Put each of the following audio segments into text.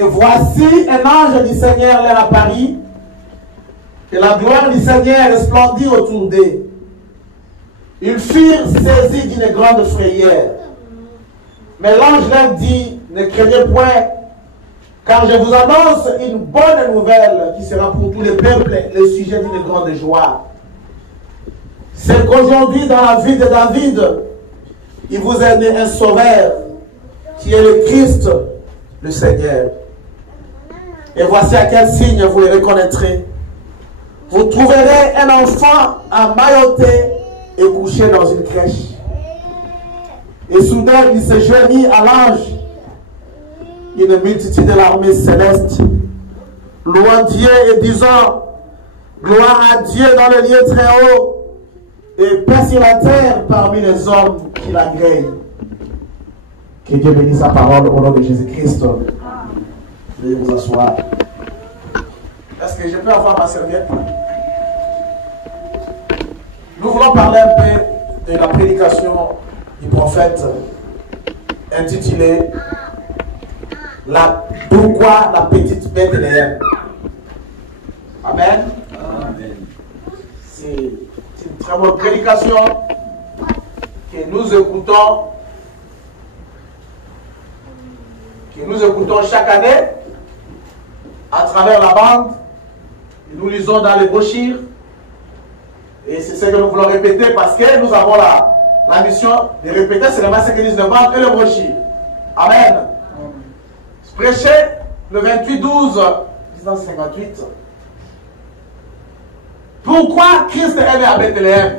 Et voici un ange du Seigneur leur apparut, et la gloire du Seigneur resplendit autour d'eux. Ils furent saisis d'une grande frayeur. Mais l'ange leur dit, ne craignez point, car je vous annonce une bonne nouvelle qui sera pour tous les peuples le sujet d'une grande joie. C'est qu'aujourd'hui, dans la ville de David, il vous est né un sauveur, qui est le Christ, le Seigneur. Et voici à quel signe vous le reconnaîtrez. Vous trouverez un enfant emmailloté et couché dans une crèche. Et soudain, il se joignit à l'ange une multitude de l'armée céleste, louant Dieu et disant, gloire à Dieu dans le lieu très haut, et paix sur la terre parmi les hommes qui l'agréent. Que Dieu bénisse sa parole au nom de Jésus-Christ. Veuillez vous asseoir. Est-ce que je peux avoir ma serviette? Nous voulons parler un peu de la prédication du prophète intitulée Pourquoi la petite Bethléem? Amen. Amen. C'est une très bonne prédication que nous écoutons chaque année à travers la bande. Nous lisons dans les brochures. Et c'est ce que nous voulons répéter parce que nous avons la mission de répéter seulement ce que disent les bandes et les brochures. Amen. Prêché le 28/12/1958. Pourquoi Christ est né à Bethléem?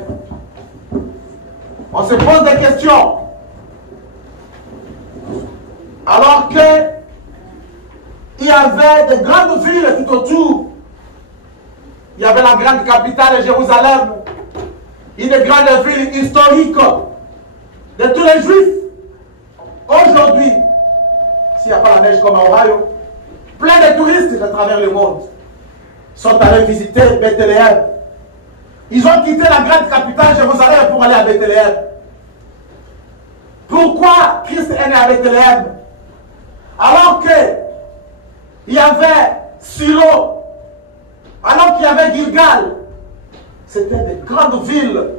On se pose des questions. Alors que il y avait de grandes villes tout autour. Il y avait la grande capitale de Jérusalem, une grande ville historique de tous les Juifs. Aujourd'hui, s'il n'y a pas la neige comme à Ohio, plein de touristes à travers le monde sont allés visiter Bethléem. Ils ont quitté la grande capitale Jérusalem pour aller à Bethléem. Pourquoi Christ est né à Bethléem? Alors qu'il y avait Silo, alors qu'il y avait Gilgal, c'était des grandes villes,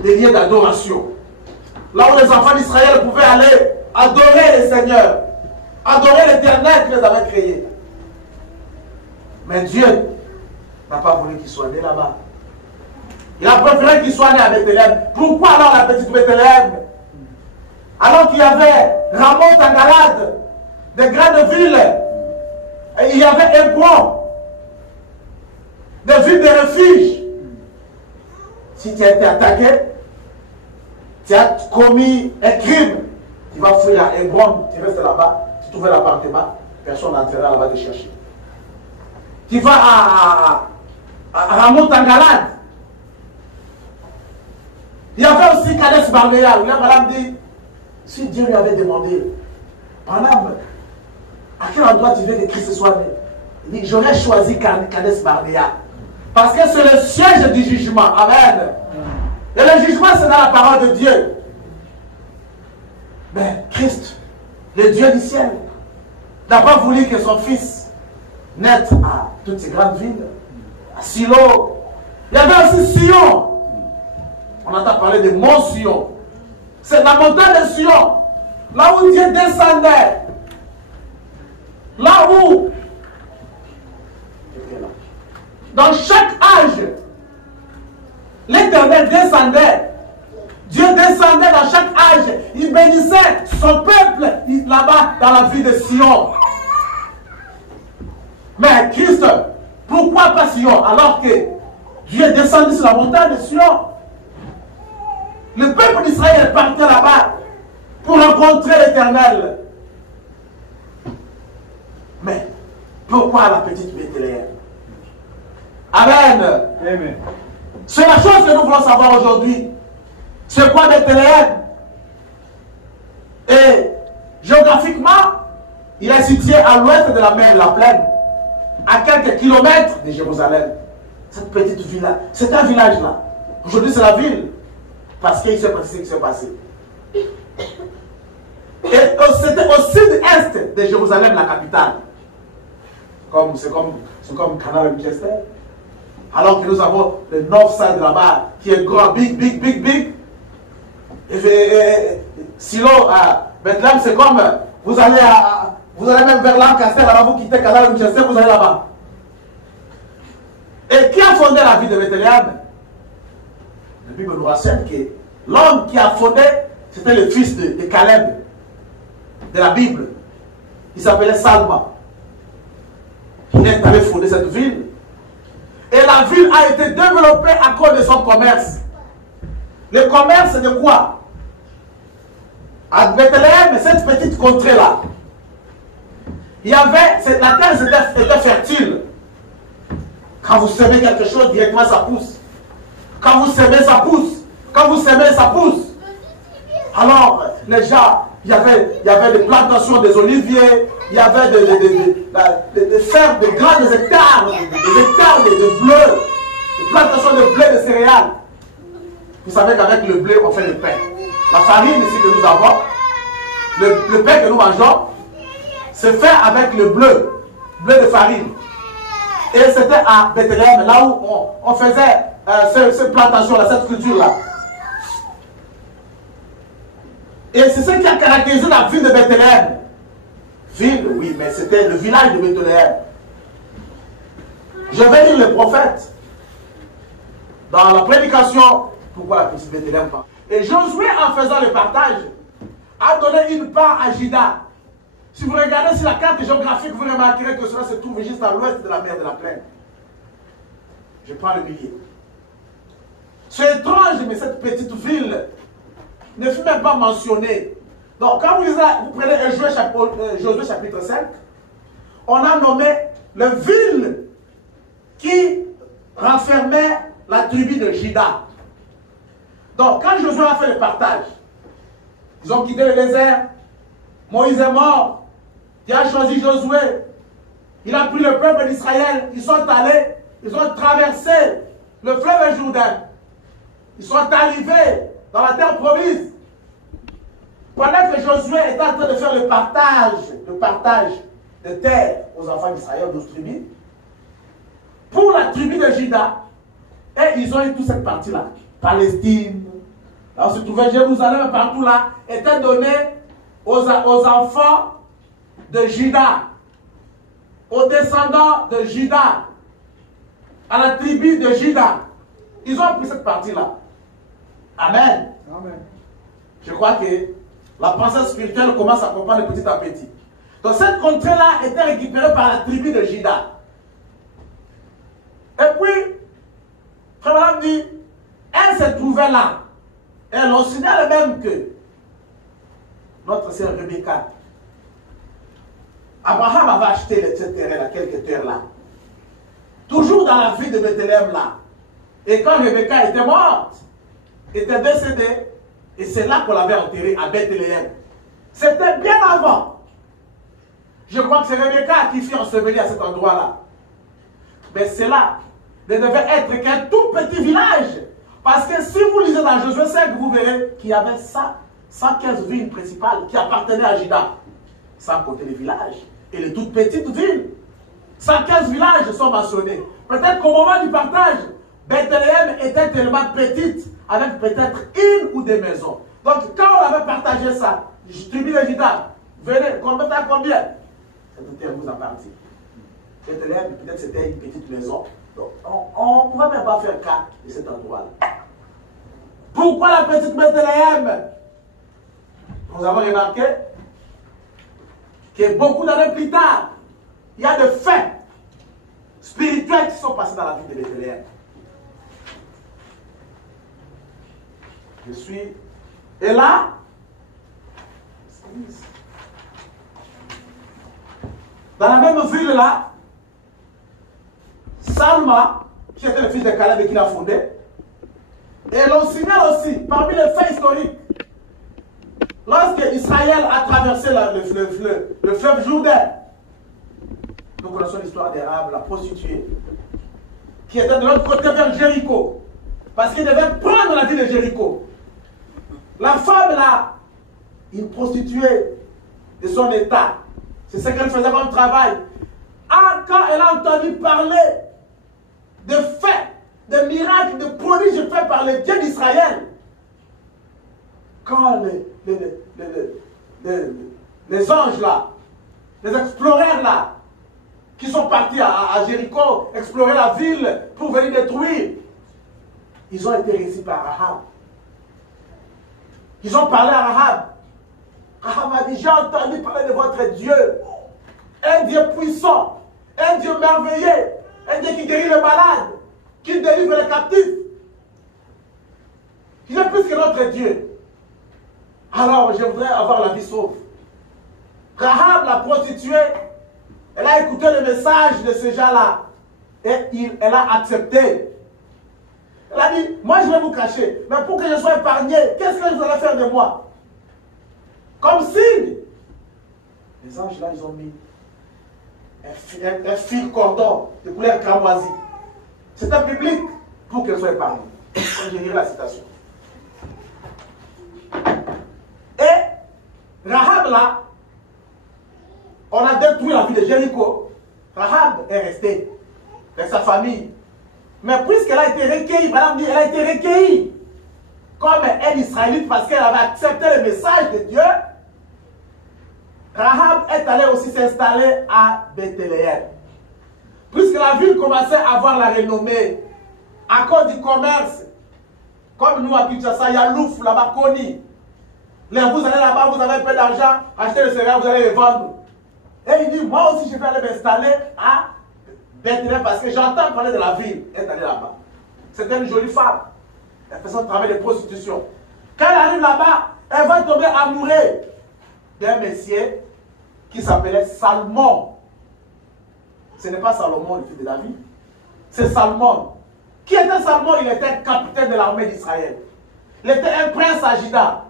des lieux d'adoration. Là où les enfants d'Israël pouvaient aller adorer le Seigneur, adorer l'Éternel qui les avait créés. Mais Dieu n'a pas voulu qu'il soit né là-bas. Il a préféré qu'il soit né à Bethléem. Pourquoi alors la petite Bethléem? Alors qu'il y avait Ramoth en Galade, des grandes villes, et il y avait Hébron, des villes de refuge. Si tu as été attaqué, tu as commis un crime, tu vas fuir à Hébron, tu restes là-bas, tu trouves l'appartement, personne n'entrera là-bas te chercher. Tu vas à Ramoth en Galade. Il y avait aussi Kades Barnéa, où la madame dit, si Dieu lui avait demandé, madame, à quel endroit tu veux que Christ soit né? Il dit, j'aurais choisi Kades Barnéa. Parce que c'est le siège du jugement. Amen. Et le jugement, c'est dans la parole de Dieu. Mais Christ, le Dieu du ciel, n'a pas voulu que son fils naisse à toutes ces grandes villes. À Silo. Il y avait aussi Sion. On entend parler de Mont Sion. C'est la montagne de Sion. Là où Dieu descendait. Là où, dans chaque âge, l'Éternel descendait. Dieu descendait dans chaque âge. Il bénissait son peuple là-bas dans la ville de Sion. Mais Christ, pourquoi pas Sion? Alors que Dieu est descendu sur la montagne de Sion. Le peuple d'Israël partait là-bas pour rencontrer l'Éternel. Mais pourquoi la petite Bethléem? Amen. Amen. C'est la chose que nous voulons savoir aujourd'hui. C'est quoi Bethléem? Et géographiquement, il est situé à l'ouest de la mer de la Plaine, à quelques kilomètres de Jérusalem. Cette petite ville-là, c'est un village là. Aujourd'hui, c'est la ville. Parce qu'il s'est passé ce qui s'est passé. Et c'était au sud-est l'ouest de Jérusalem, la capitale. C'est comme Canal Manchester. Alors que nous avons le North Side là-bas, qui est grand, big. Et sinon, Bethlehem, c'est comme, vous allez même vers Lancaster, là-bas, vous quittez Canal Manchester, vous allez là-bas. Et qui a fondé la ville de Bethléem? La Bible nous renseigne que l'homme qui a fondé, c'était le fils de Caleb, de la Bible. Il s'appelait Salma. Il est allé fonder cette ville. Et la ville a été développée à cause de son commerce. Le commerce, c'est de quoi? À Bethléem, cette petite contrée-là, il y avait, la terre était fertile. Quand vous semez quelque chose, directement ça pousse. Quand vous semez, ça pousse. Quand vous semez, ça pousse. Alors, les gens, il y avait des plantations des oliviers, il y avait des fermes, de grands hectares, des hectares de bleu, des plantations de blé, de céréales. Vous savez qu'avec le blé, on fait le pain. La farine ici que nous avons, le pain que nous mangeons, c'est fait avec le bleu de farine. Et c'était à Bethléem, là où on faisait ces plantations-là, cette culture-là. Et c'est ce qui a caractérisé la ville de Bethléem. Ville, oui, mais c'était le village de Bethléem. Je vais lire le prophète dans la prédication. Pourquoi la petite Bethléem pas? Et Josué, en faisant le partage, a donné une part à Juda. Si vous regardez sur la carte géographique, vous remarquerez que cela se trouve juste à l'ouest de la mer de la Plaine. Je prends le milieu. C'est étrange, mais cette petite ville ne fut même pas mentionnée. Donc, quand vous prenez Josué chapitre 5, on a nommé la ville qui renfermait la tribu de Juda. Donc, quand Josué a fait le partage, ils ont quitté le désert, Moïse est mort, Dieu a choisi Josué, il a pris le peuple d'Israël, ils sont allés, ils ont traversé le fleuve Jourdain, ils sont arrivés dans la terre promise. Pendant que Josué était en train de faire le partage de terre aux enfants d'Israël, 12 tribus, pour la tribu de Juda, et ils ont eu toute cette partie-là. Palestine, là où se trouvait Jérusalem, partout là, était donné aux enfants de Juda, aux descendants de Juda, à la tribu de Juda. Ils ont pris cette partie-là. Amen. Amen. Je crois que la pensée spirituelle commence à comprendre petit à petit. Donc cette contrée-là était récupérée par la tribu de Juda. Et puis, Frère Madame dit, elle se trouvait là. Et on signale même que notre sœur Rebecca, Abraham avait acheté ce terrain-là, quelques terres-là. Toujours dans la ville de Bethléem là. Et quand Rebecca était morte, était décédée, et c'est là qu'on l'avait enterrée à Bethléem. C'était bien avant. Je crois que c'est Rebecca qui fut ensevelie à cet endroit-là. Mais c'est là. Ne devait être qu'un tout petit village. Parce que si vous lisez dans Josué 5, vous verrez qu'il y avait 115 villes principales qui appartenaient à Juda. Sans compter les villages et les toutes petites villes. 115 villages sont mentionnés. Peut-être qu'au moment du partage, Bethléem était tellement petite, avec peut-être une ou deux maisons. Donc quand on avait partagé ça, tribu de Juda, venez, combien? Cette terre vous appartient. Bethléem, peut-être c'était une petite maison. Donc, on ne pouvait même pas faire cas de cet endroit-là. Pourquoi la petite Bethléem? Nous avons remarqué que beaucoup d'années plus tard, il y a des faits spirituels qui sont passés dans la vie de Bethléem. Je suis... Et là, dans la même ville là, Salma, qui était le fils de Caleb et qui l'a fondé, et l'on signale aussi, parmi les faits historiques, lorsque Israël a traversé le fleuve Jourdain, nous connaissons l'histoire des Rahab, la prostituée, qui était de l'autre côté vers Jéricho, parce qu'il devait prendre la ville de Jéricho. La femme là, une prostituée de son état, C'est ce qu'elle faisait comme travail. Ah, quand elle a entendu parler de faits, de miracles, de prodiges faits par les dieux d'Israël, quand les anges là, les exploreurs là, qui sont partis à Jéricho, explorer la ville pour venir détruire, ils ont été réussis par Rahab. Ils ont parlé à Rahab. Rahab a dit, j'ai entendu parler de votre Dieu. Un Dieu puissant, un Dieu merveilleux, un Dieu qui guérit les malades, qui délivre les captifs. Il est plus que notre Dieu. Alors, je voudrais avoir la vie sauve. Rahab, la prostituée, elle a écouté le message de ce gens-là et elle a accepté. Elle a dit, moi je vais vous cacher, mais pour que je sois épargné, qu'est-ce que vous allez faire de moi? Comme signe. Les anges là, ils ont mis un fil cordon de couleur cramoisie. C'est un public pour qu'elle soit épargnée. Quand je lirai la citation. Et Rahab là, on a détruit la ville de Jéricho. Rahab est restée avec sa famille. Mais puisqu'elle a été recueillie, madame dit, elle a été recueillie comme un Israélite parce qu'elle avait accepté le message de Dieu. Rahab est allée aussi s'installer à Bethléem. Puisque la ville commençait à avoir la renommée à cause du commerce. Comme nous à Kinshasa, il y a Louf, là-bas, Koni. Vous allez là-bas, vous avez un peu d'argent, achetez le céréales, vous allez les vendre. Et il dit, moi aussi je vais aller m'installer à Bethléem parce que j'entends parler de la ville. Elle est allée là-bas. C'était une jolie femme. Elle fait son travail de prostitution. Quand elle arrive là-bas, elle va tomber amoureuse d'un monsieur qui s'appelait Salmon. Ce n'est pas Salomon, le fils de David. C'est Salmon. Qui était Salmon? Il était capitaine de l'armée d'Israël. Il était un prince à Juda.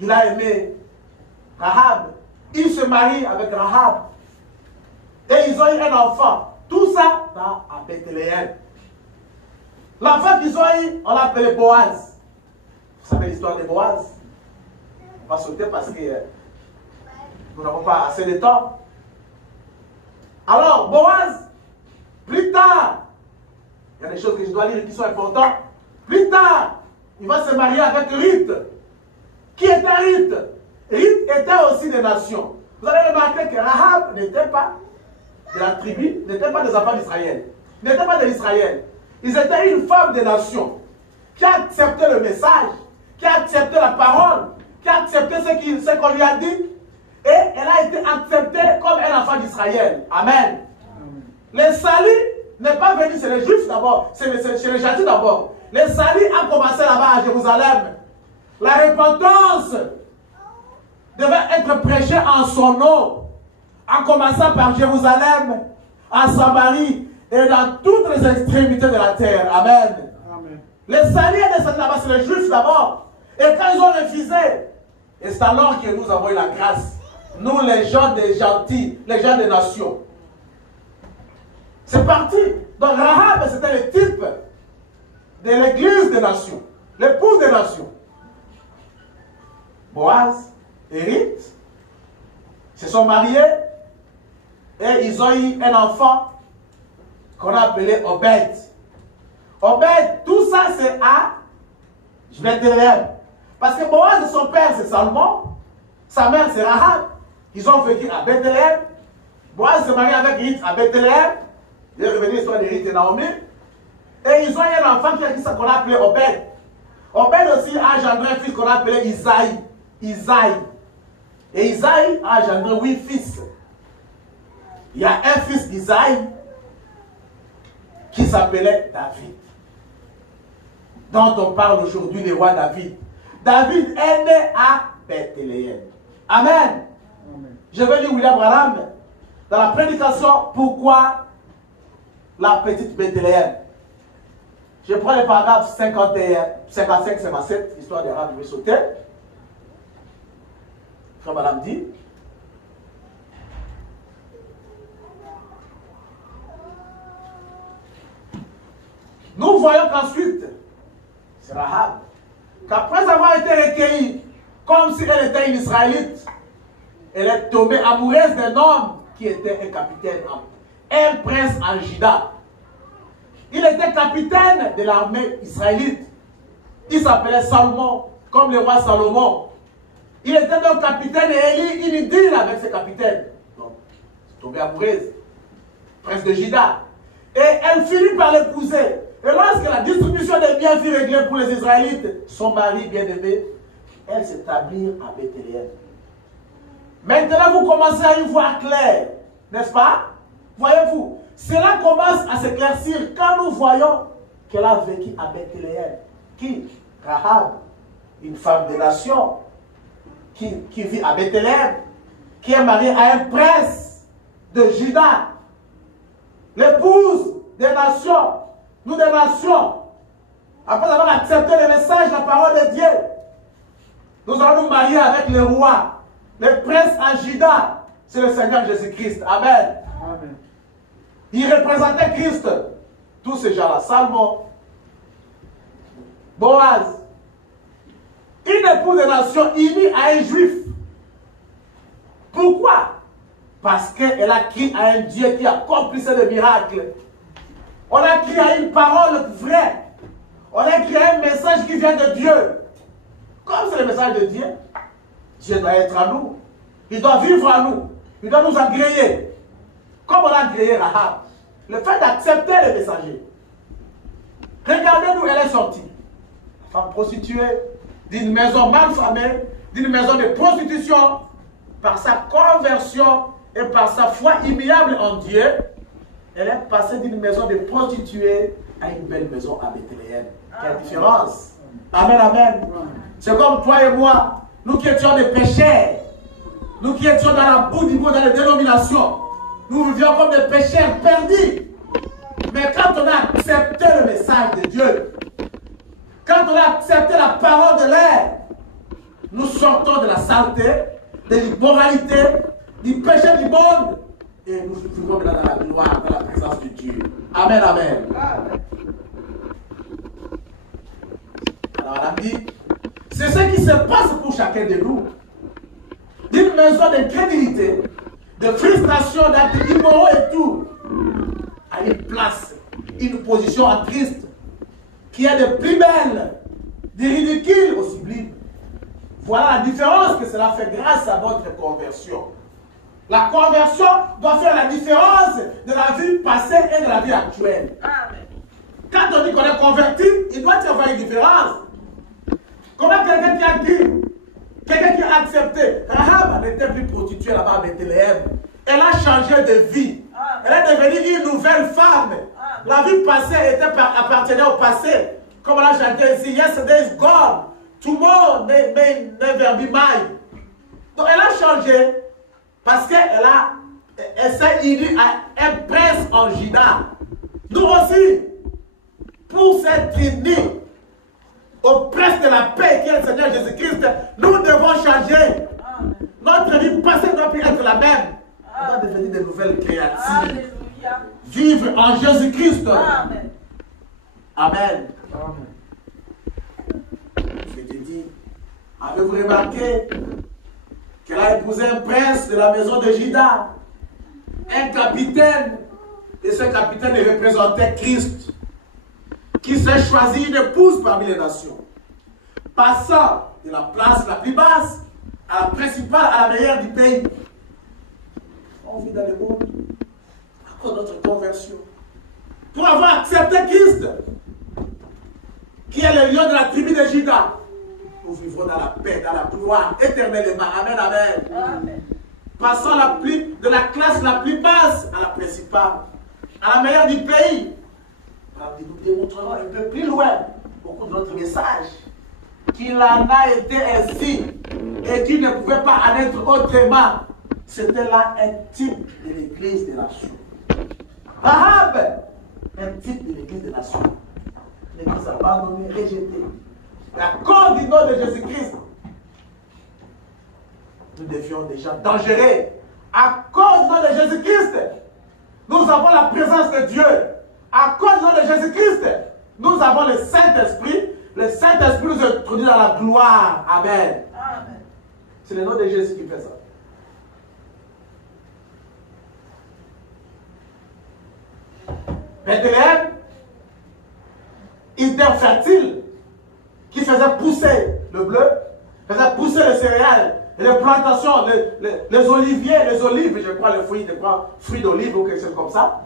Il a aimé Rahab. Il se marie avec Rahab. Et ils ont eu un enfant. Tout ça à Bethléem. L'enfant qu'ils ont eu, on l'appelait Boaz. Vous savez l'histoire de Boaz? On va sauter parce que nous n'avons pas assez de temps. Alors, Boaz, plus tard, il y a des choses que je dois lire qui sont importantes. Plus tard, il va se marier avec Ruth. Qui était Ruth? Ruth était aussi des nations. Vous allez remarquer que Rahab n'était pas de la tribu, n'était pas des enfants d'Israël, n'était pas de l'Israël. Ils étaient une femme des nations qui a accepté le message, qui a accepté la parole, qui a accepté ce qu'on lui a dit, et elle a été acceptée comme un enfant d'Israël. Amen. Le salut n'est pas venu chez les Juifs d'abord, c'est chez les gentils d'abord. Le salut a commencé là-bas à Jérusalem. La repentance devait être prêchée en son nom, en commençant par Jérusalem, en Samarie et dans toutes les extrémités de la terre. Amen. Amen. Le salut est descendu là-bas, c'est les Juifs d'abord. Et quand ils ont refusé, et c'est alors que nous avons eu la grâce. Nous, les gens des gentils, les gens des nations. C'est parti. Donc Rahab, c'était le type de l'église des nations, l'épouse des nations. Boaz et Ruth se sont mariés et ils ont eu un enfant qu'on a appelé Obed. Obed, tout ça c'est à Bethléem. Parce que Boaz, son père c'est Salmon, sa mère c'est Rahab. Ils ont vécu à Bethléem. Boaz se marie avec Ruth à Bethléem. Il est revenu l'histoire de Ruth et Naomi. Et ils ont eu un enfant qu'on a appelé Obed. Obed aussi a engendré un fils qu'on a appelé Isaïe. Et Isaïe a engendré 8 fils. Il y a un fils d'Isaïe qui s'appelait David, dont on parle aujourd'hui, le roi David. David est né à Bethléem. Amen. Amen. Je vais lire William Branham dans la prédication Pourquoi la petite Bethléem. Je prends les paragraphes 55-57, histoire des rames, je vais sauter. Frère Madame dit. Nous voyons qu'ensuite, c'est Rahab, qu'après avoir été recueillie, comme si elle était une Israélite, elle est tombée amoureuse d'un homme qui était un capitaine, un prince en Juda. Il était capitaine de l'armée israélite. Il s'appelait Salomon, comme le roi Salomon. Il était donc capitaine et Élie, il idylle avec ce capitaine. Donc, elle est tombée amoureuse, prince de Juda. Et elle finit par l'épouser. Et lorsque la distribution des biens fut réglée pour les Israélites, son mari bien-aimé, elle s'établit à Bethléem. Maintenant, vous commencez à y voir clair, n'est-ce pas? Voyez-vous, cela commence à s'éclaircir quand nous voyons qu'elle a vécu à Bethléem. Qui? Rahab, une femme de nation, qui vit à Bethléem, qui est mariée à un prince de Juda, l'épouse des nations, nous des nations, après avoir accepté le message, la parole de Dieu, nous allons nous marier avec le roi, le prince en Juda, c'est le Seigneur Jésus-Christ. Amen. Amen. Il représentait Christ. Tous ces gens-là, Salmon, Boaz, une épouse de nation unie à un juif. Pourquoi? Parce qu'elle a crié à un Dieu qui accomplissait des miracles. On a crié à une parole vraie. On a crié à un message qui vient de Dieu. Comme c'est le message de Dieu, Dieu doit être à nous. Il doit vivre à nous. Il doit nous agréer. Comme on a agréé Rahab. Le fait d'accepter le messager. Regardez d'où elle est sortie. Femme prostituée, d'une maison mal famée, d'une maison de prostitution, par sa conversion et par sa foi immuable en Dieu, elle est passée d'une maison de prostituée à une belle maison à Bethléem. Quelle différence! Amen, amen. C'est comme toi et moi, nous qui étions des pécheurs, nous qui étions dans la boue du monde, dans les dénominations, nous vivions comme des pécheurs perdus. Mais quand on a accepté le message de Dieu, quand on a accepté la parole de l'air, nous sortons de la saleté, de l'immoralité, du péché du monde, et nous vivons dans la gloire, dans la présence de Dieu. Amen, amen. Alors on a dit, c'est ce qui se passe pour chacun de nous. D'une maison d'incrédulité, de frustration, d'actes immoraux et tout, à une place, une position en Christ, qui est de plus belle, du ridicule au sublime. Voilà la différence que cela fait grâce à votre conversion. La conversion doit faire la différence de la vie passée et de la vie actuelle. Amen. Quand on dit qu'on est converti, il doit y avoir une différence. Comment quelqu'un qui a dit, quelqu'un qui a accepté, Rahab n'était plus prostituée là-bas à Bethléem. Elle a changé de vie. Amen. Elle est devenue une nouvelle femme. Amen. La vie passée appartenait au passé. Comme on a chanté ici, yesterday is gone. Tomorrow never be mine. Donc elle a changé parce qu'elle s'est unie à un prince en Juda. Nous aussi, pour s'être unis au prince de la paix qui est le Seigneur Jésus-Christ, nous devons changer. Amen. Notre vie passée ne doit plus être la même. On doit devenir de nouvelles créatures. Alléluia. Vivre en Jésus-Christ. Amen. Amen. Amen. Je te dis, avez-vous remarqué qu'elle a épousé un prince de la maison de Juda, un capitaine, et ce capitaine représentait Christ, qui s'est choisi une épouse parmi les nations, passant de la place la plus basse à la principale, à la meilleure du pays. On vit dans le monde à cause de notre conversion. Pour avoir accepté Christ, qui est le lion de la tribu de Juda, nous vivrons dans la paix, dans la gloire, éternellement. Amen, amen. Amen. Passons de la classe la plus basse à la principale, à la meilleure du pays. Nous démontrerons un peu plus loin, au cours de notre message, qu'il en a été ainsi et qu'il ne pouvait pas en être autrement. C'était là un type de l'église des nations. Rahab, un type de l'église des nations. L'église abandonnée, rejetée. À cause du nom de Jésus-Christ, nous devions des gens dangereux. À cause du nom de Jésus-Christ, nous avons la présence de Dieu. À cause du nom de Jésus-Christ, nous avons le Saint-Esprit. Le Saint-Esprit nous introduit dans la gloire. Amen. Amen. C'est le nom de Jésus qui fait ça. terre fertile qui faisait pousser le bleu, faisait pousser les céréales, et les plantations, les oliviers, les olives, je crois, les fruits d'olive ou quelque chose comme ça.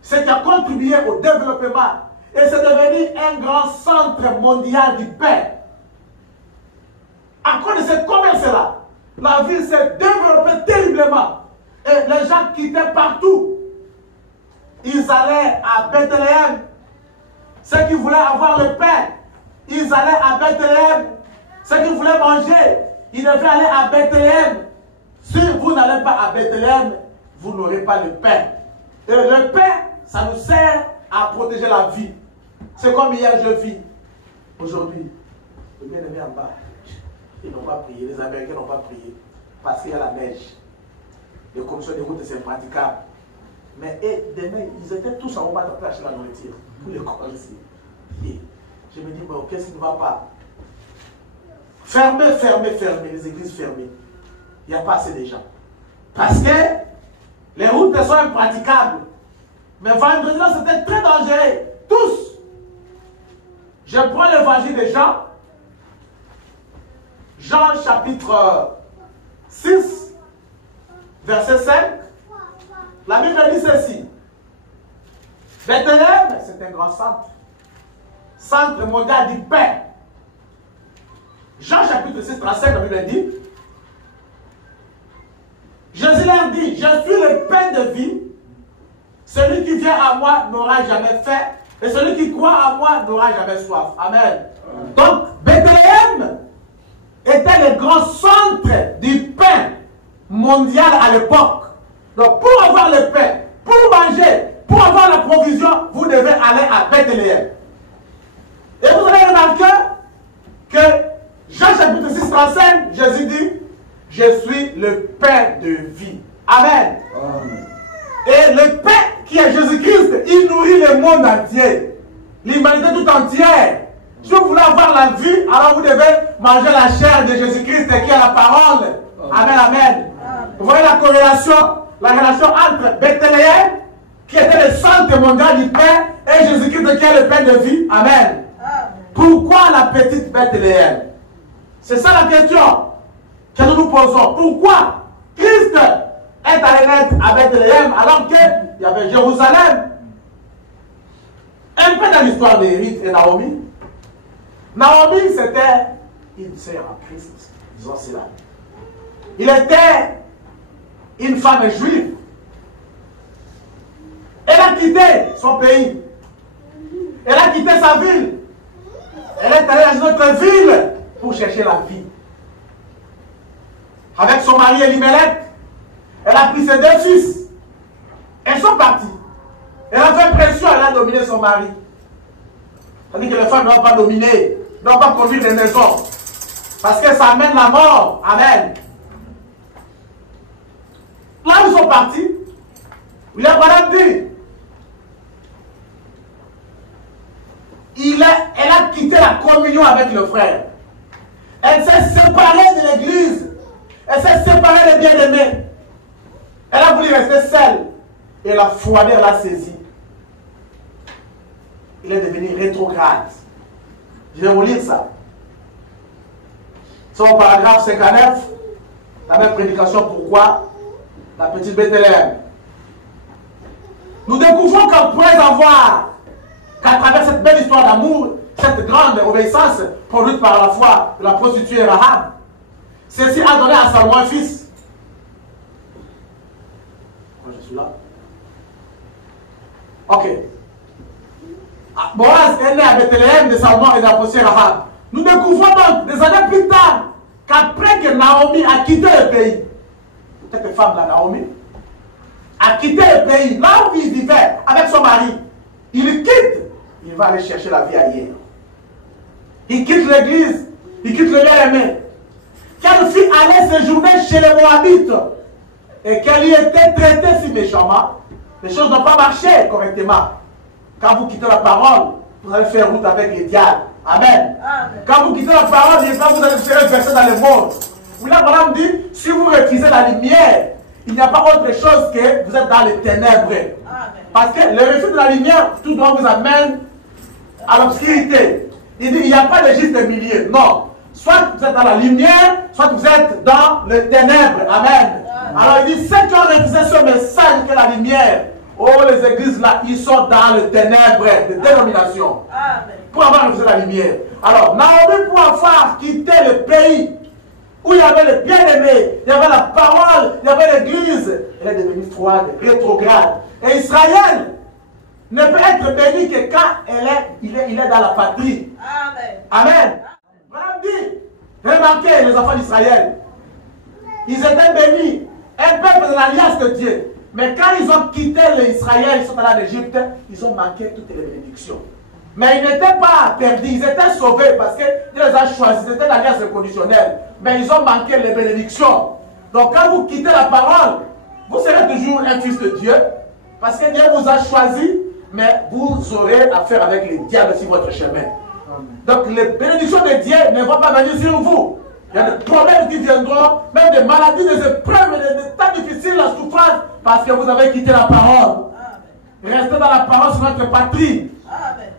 Ce qui a contribué au développement. Et c'est devenu un grand centre mondial du pain. À cause de ce commerce-là, la ville s'est développée terriblement. Et les gens quittaient partout. Ils allaient à Bethléem. Ceux qui voulaient avoir le pain, ils allaient à Bethléem. Ceux qui voulaient manger, ils devaient aller à Bethléem. Si vous n'allez pas à Bethléem, vous n'aurez pas le pain. Et le pain, ça nous sert à protéger la vie. C'est comme hier, je vis. Aujourd'hui, le bien-aimé en bas, ils n'ont pas prié. Les Américains n'ont pas prié. Parce qu'il y a la neige. Les conditions de route, c'est impraticable. Mais demain, ils étaient tous en haut pour acheter la nourriture. Tous les corps ici. Et je me dis, mais qu'est-ce qui ne va pas? Fermez les églises fermées. Il n'y a pas assez de gens. Parce que les routes sont impraticables. Mais vendredi, là, c'était très dangereux. Tous. Je prends l'évangile de Jean. Jean chapitre 6, verset 5. La Bible dit ceci. Bethléem, c'est un grand centre. Centre mondial du pain. Jean chapitre 6, 35, la Bible dit. Jésus leur dit, je suis le pain de vie. Celui qui vient à moi n'aura jamais faim. Et celui qui croit à moi n'aura jamais soif. Amen. Donc, Bethléem était le grand centre du pain mondial à l'époque. Donc, pour avoir le pain, pour manger, pour avoir la provision, vous devez aller à Bethléem. Et vous allez remarquer que Jean chapitre 6, 35, Jésus dit, je suis le pain de vie. Amen. Amen. Et le pain qui est Jésus-Christ, il nourrit le monde entier. L'humanité tout entière. Si vous voulez avoir la vie, alors vous devez manger la chair de Jésus-Christ qui est la parole. Amen, amen. Vous voyez la corrélation, la relation entre Bethléem, qui était le centre mondial du pain, et Jésus-Christ qui est le pain de vie. Amen. Pourquoi la petite Bethléem? C'est ça la question que nous nous posons. Pourquoi Christ est allé naître à Bethléem alors qu'il y avait Jérusalem? Un peu dans l'histoire de Ruth et Naomi. Naomi, c'était une sœur en Christ, disons cela. Il était une femme juive. Elle a quitté son pays. Elle a quitté sa ville. Elle est allée dans une autre ville pour chercher la vie. Avec son mari Elimelech, elle a pris ses 2 fils. Elles sont parties. Elle a fait pression, elle a dominé son mari. C'est-à-dire que les femmes ne doivent pas dominer, ne doivent pas conduire des maisons. Parce que ça amène la mort. Amen. Là où ils sont partis, William Branham dit, elle a quitté la communion avec le frère. Elle s'est séparée de l'église. Elle s'est séparée des bien-aimés. Elle a voulu rester seule. Et la froideur l'a saisie. Il est devenu rétrograde. Je vais vous lire ça. C'est au paragraphe 59. La même prédication. Pourquoi la petite Bethléem? Nous découvrons qu'après avoir, qu'à travers cette belle histoire d'amour, cette grande obéissance produite par la foi de la prostituée Rahab, ceci a donné à Salomon un fils. Moi je suis là. Ok. Boaz est né à Bethléem de Salomon et de la prostituée Rahab. Nous découvrons donc des années plus tard qu'après que Naomi a quitté le pays, cette femme-là, Naomi, a quitté le pays, là où il vivait avec son mari, il quitte, il va aller chercher la vie ailleurs. Il quitte l'église, il quitte le bien-aimé. Qu'elle fut allée séjourner chez les Moabites et qu'elle y était traitée si méchamment, les choses n'ont pas marché correctement. Quand vous quittez la parole, vous allez faire route avec les diables. Amen. Amen. Quand vous quittez la parole, vous allez faire verser dans le monde. William Branham dit, si vous refusez la lumière, il n'y a pas autre chose que vous êtes dans les ténèbres. Amen. Parce que le refus de la lumière, tout droit vous amène à l'obscurité. Il dit, il n'y a pas de juste milieu. Non. Soit vous êtes dans la lumière, soit vous êtes dans les ténèbres. Amen. Alors il dit, ceux qui ont refusé ce message que la lumière, oh les églises là, ils sont dans les ténèbres de dénomination. Pour avoir refusé la lumière. Alors, Naomi, pour avoir quitté le pays où il y avait le bien-aimé, il y avait la parole, il y avait l'église, elle est devenue froide, rétrograde. Et Israël ne peut être béni que quand il est dans la patrie. Amen. Amen. Voilà dit, remarquez les enfants d'Israël, ils étaient bénis, un peuple de l'alliance de Dieu. Mais quand ils ont quitté l'Israël, ils sont allés en Égypte, ils ont manqué toutes les bénédictions. Mais ils n'étaient pas perdus, ils étaient sauvés parce qu'il les a choisis, c'était l'alliance conditionnelle. Mais ils ont manqué les bénédictions. Donc quand vous quittez la parole, vous serez toujours un fils de Dieu. Parce que Dieu vous a choisi, mais vous aurez affaire avec les diables sur votre chemin. Donc les bénédictions de Dieu ne vont pas venir sur vous. Il y a des problèmes qui viendront, même des maladies, des épreuves, des temps difficiles, la souffrance, parce que vous avez quitté la parole. Restez dans la parole, c'est notre patrie.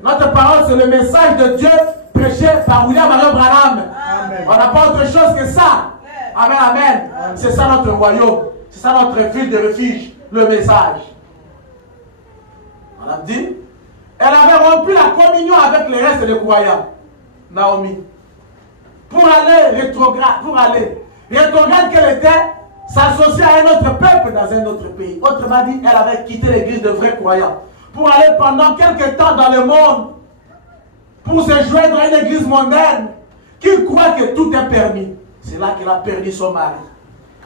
Notre parole, c'est le message de Dieu prêché par William Marion Branham. On n'a pas autre chose que ça. Amen, amen. C'est ça notre royaume. C'est ça notre ville de refuge, le message. On a dit, elle avait rompu la communion avec les restes des croyants, Naomi, pour aller rétrograde qu'elle était, s'associer à un autre peuple dans un autre pays. Autrement dit, elle avait quitté l'église de vrais croyants pour aller pendant quelques temps dans le monde, pour se joindre à une église mondaine qui croit que tout est permis. C'est là qu'elle a perdu son mari.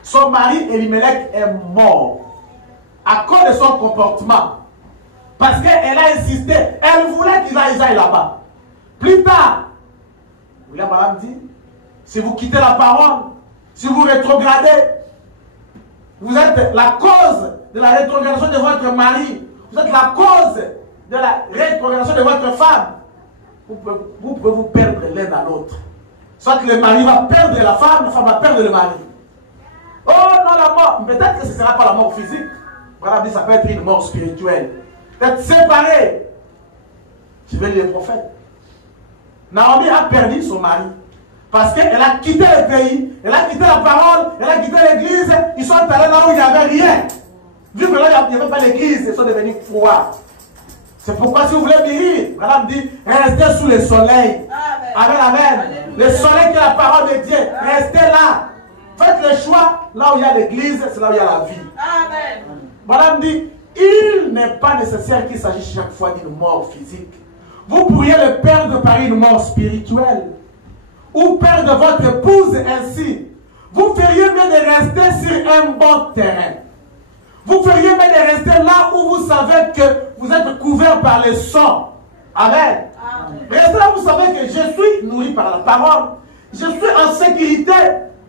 Son mari, Elimelech, est mort à cause de son comportement. Parce qu'elle a insisté, elle voulait qu'ils aillent là-bas. Plus tard, William Branham dit, si vous quittez la parole, si vous rétrogradez, vous êtes la cause de la rétrogradation de votre mari, vous êtes la cause de la rétrogradation de votre femme. Vous pouvez vous perdre l'un à l'autre. Soit le mari va perdre la femme va perdre le mari. Oh non, la mort, peut-être que ce ne sera pas la mort physique. Voilà, ça peut être une mort spirituelle. D'être séparé. Je vais lire les prophètes. Naomi a perdu son mari. Parce qu'elle a quitté le pays, elle a quitté la parole, elle a quitté l'église. Ils sont allés là où il n'y avait rien. Vu que là, il n'y avait pas l'église, ils sont devenus froids. C'est pourquoi si vous voulez guérir, madame dit, restez sous le soleil. Amen, amen. Le soleil qui est la parole de Dieu. Restez là. Faites le choix. Là où il y a l'église, c'est là où il y a la vie. Amen. Madame dit, il n'est pas nécessaire qu'il s'agisse chaque fois d'une mort physique. Vous pourriez le perdre par une mort spirituelle. Ou perdre votre épouse ainsi. Vous feriez mieux de rester sur un bon terrain. Vous feriez mieux de rester là où vous savez que vous êtes couvert par le sang. Amen. Restez là où vous savez que je suis nourri par la parole. Je suis en sécurité.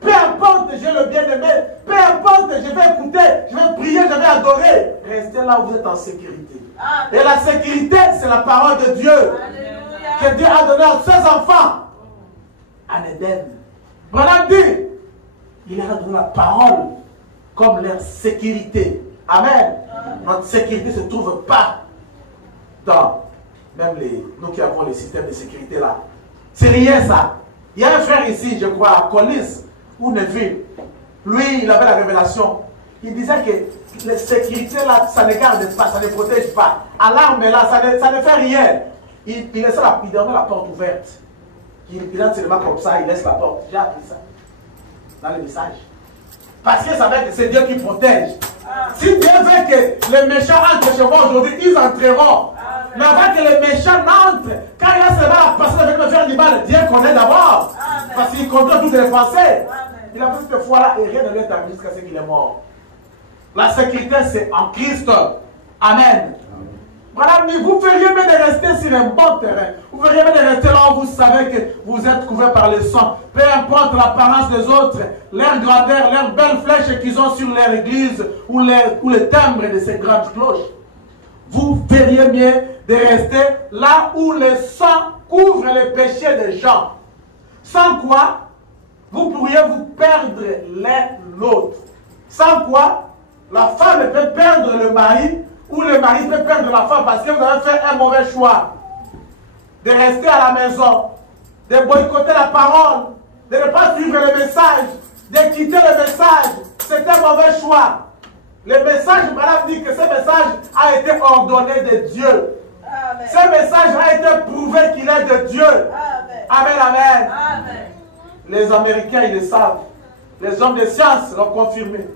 Peu importe, j'ai le bien-aimé. Peu importe, je vais écouter, je vais prier, je vais adorer. Restez là où vous êtes en sécurité. Et la sécurité, c'est la parole de Dieu. Alléluia. Que Dieu a donné à ses enfants. En Éden. Branham dit, il a donné la parole comme leur sécurité. Amen. Notre sécurité ne se trouve pas dans, même nous qui avons les systèmes de sécurité là. C'est rien ça. Il y a un frère ici, je crois, à Collins, ou Neville. Lui, il avait la révélation. Il disait que la sécurité là, ça ne garde pas, ça ne protège pas. Alarme là, ça ne fait rien. Il donnait la porte ouverte. Il entre seulement comme ça, il laisse la porte. J'ai appris ça dans le message. Parce qu'il savait que c'est Dieu qui protège. Si Dieu veut que les méchants entrent chez moi aujourd'hui, ils entreront. Mais avant que les méchants n'entrent, quand il a seulement la personne avec me faire du mal, Dieu connaît d'abord. Parce qu'il contrôle toutes les pensées. Il a fait cette foi-là et rien ne lui est arrivé jusqu'à ce qu'il est mort. La sécurité, c'est en Christ. Amen. Voilà, mais vous feriez mieux de rester sur un bon terrain. Vous feriez mieux de rester là où vous savez que vous êtes couvert par le sang. Peu importe l'apparence des autres, leur grandeur, leurs belles flèches qu'ils ont sur leur église ou les timbres de ces grandes cloches. Vous feriez mieux de rester là où le sang couvre les péchés des gens. Sans quoi, vous pourriez vous perdre l'un l'autre. Sans quoi, la femme peut perdre le mari ou le mari peut perdre la femme parce que vous avez fait un mauvais choix. de rester à la maison, de boycotter la parole, de ne pas suivre le message, de quitter le message, c'est un mauvais choix. Le message, madame dit que ce message a été ordonné de Dieu. Amen. Ce message a été prouvé qu'il est de Dieu. Amen. Amen, amen. Amen. Les Américains, ils le savent. Les hommes de science l'ont confirmé.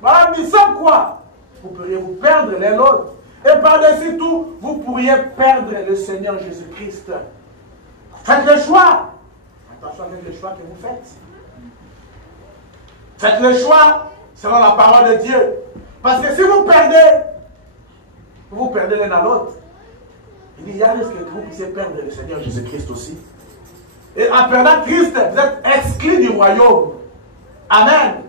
Madame dit, sans quoi vous pourriez vous perdre l'un l'autre. Et par-dessus tout, vous pourriez perdre le Seigneur Jésus-Christ. Faites le choix. Attention avec le choix que vous faites. Faites le choix selon la parole de Dieu. Parce que si vous perdez l'un à l'autre. Il dit, il y a risque que vous puissiez perdre le Seigneur Jésus-Christ aussi. Et en perdant Christ, vous êtes exclus du royaume. Amen.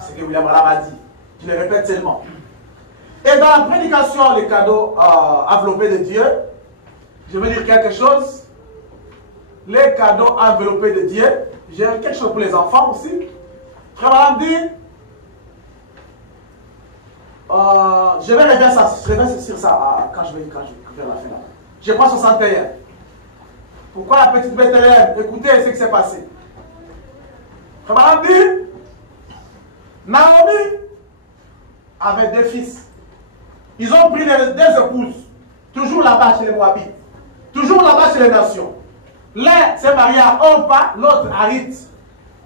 C'est ce que William Branham a dit. Je le répète seulement. Et dans la prédication, les cadeaux enveloppés de Dieu, je vais dire quelque chose. Les cadeaux enveloppés de Dieu, j'ai quelque chose pour les enfants aussi. Frère Branham dit, je vais revenir sur ça quand je vais faire la fin. Je crois 61. Pourquoi la petite Bethléem? Écoutez ce qui s'est passé. Frère Branham dit, Naomi avait 2 fils. Ils ont pris des épouses. Toujours là-bas chez les Moabites. Toujours là-bas chez les nations. L'un s'est marié à Orpa, l'autre à Ruth.